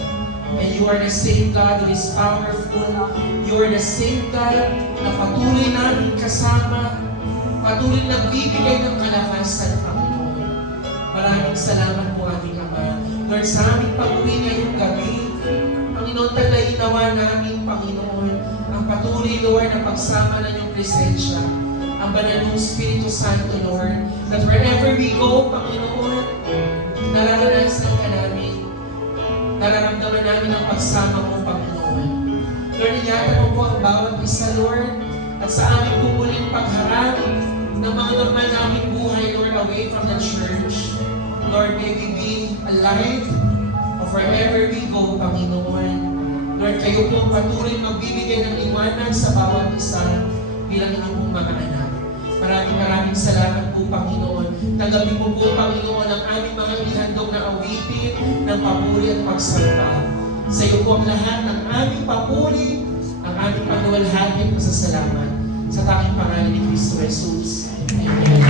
And you are the same God who is powerful. You are the same God na patuloy namin kasama. Patuloy nagbibigay ng kalakasan, Panginoon. Maraming salamat po, aming Ama. Lord, sa aming pag-uwi ngayong gabi, Panginoon, talainawa namin, Panginoon, ang patuloy, Lord, na pagsama na iyong presensya, ang banal mong Espiritu Santo, Lord, that wherever we go, Panginoon, nararanasan ka namin, nararamdaman namin ang pagsama mo, Panginoon. Lord, ingatan mo po ang bawat isa, Lord, at sa aming pumuling pagharap ng mga normal naming buhay, Lord, away from the church. Lord, may we be alive of wherever we go, Panginoon. Lord, kayo po patuloy magbibigay ng liwanag sa bawat isa bilang inyong mga anak. Maraming salamat po, Panginoon. Tanggapin mo po, Panginoon, ang aming mga ihandog na awitin ng papuri at pagsamba. Sa iyo po ang lahat ng aming papuri, ang aming pagluwalhati at pasasalamat sa tanging pangalan ni Cristo Jesus. Amen.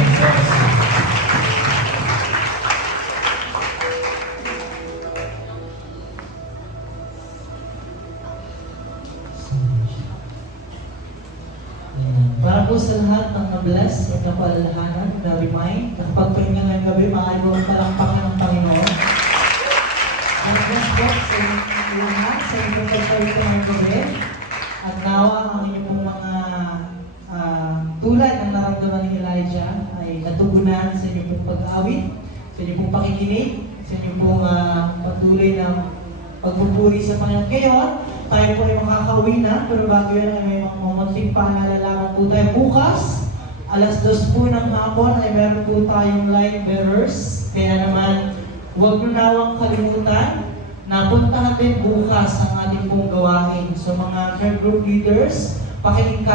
Para po sa lahat ng na-bless at napaalalahanan, na-remind, nakapagpahinga ngayong gabi, maaari mo ang palakpakan ng Panginoon. At bless po sa inyong lahat, sa inyong pagpalito ngayong gabi, at nawa ang inyong pong mga tulad ng naramdaman ni Elijah ay natugunan sa inyong pong pag-awit, sa inyong pong pakikinig, sa inyong pong patuloy ng pagpupuri sa Panginoon. Ngayon, tayo po ay makakauwi na, pero bago yan ay may mga munting paalala lamang po tayo. Bukas, alas 2 po ng hapon ay meron po tayong light bearers. Kaya naman, huwag nyo nawang kalimutan na puntahan din bukas ang ating pong gawain. So mga care group leaders, pakinig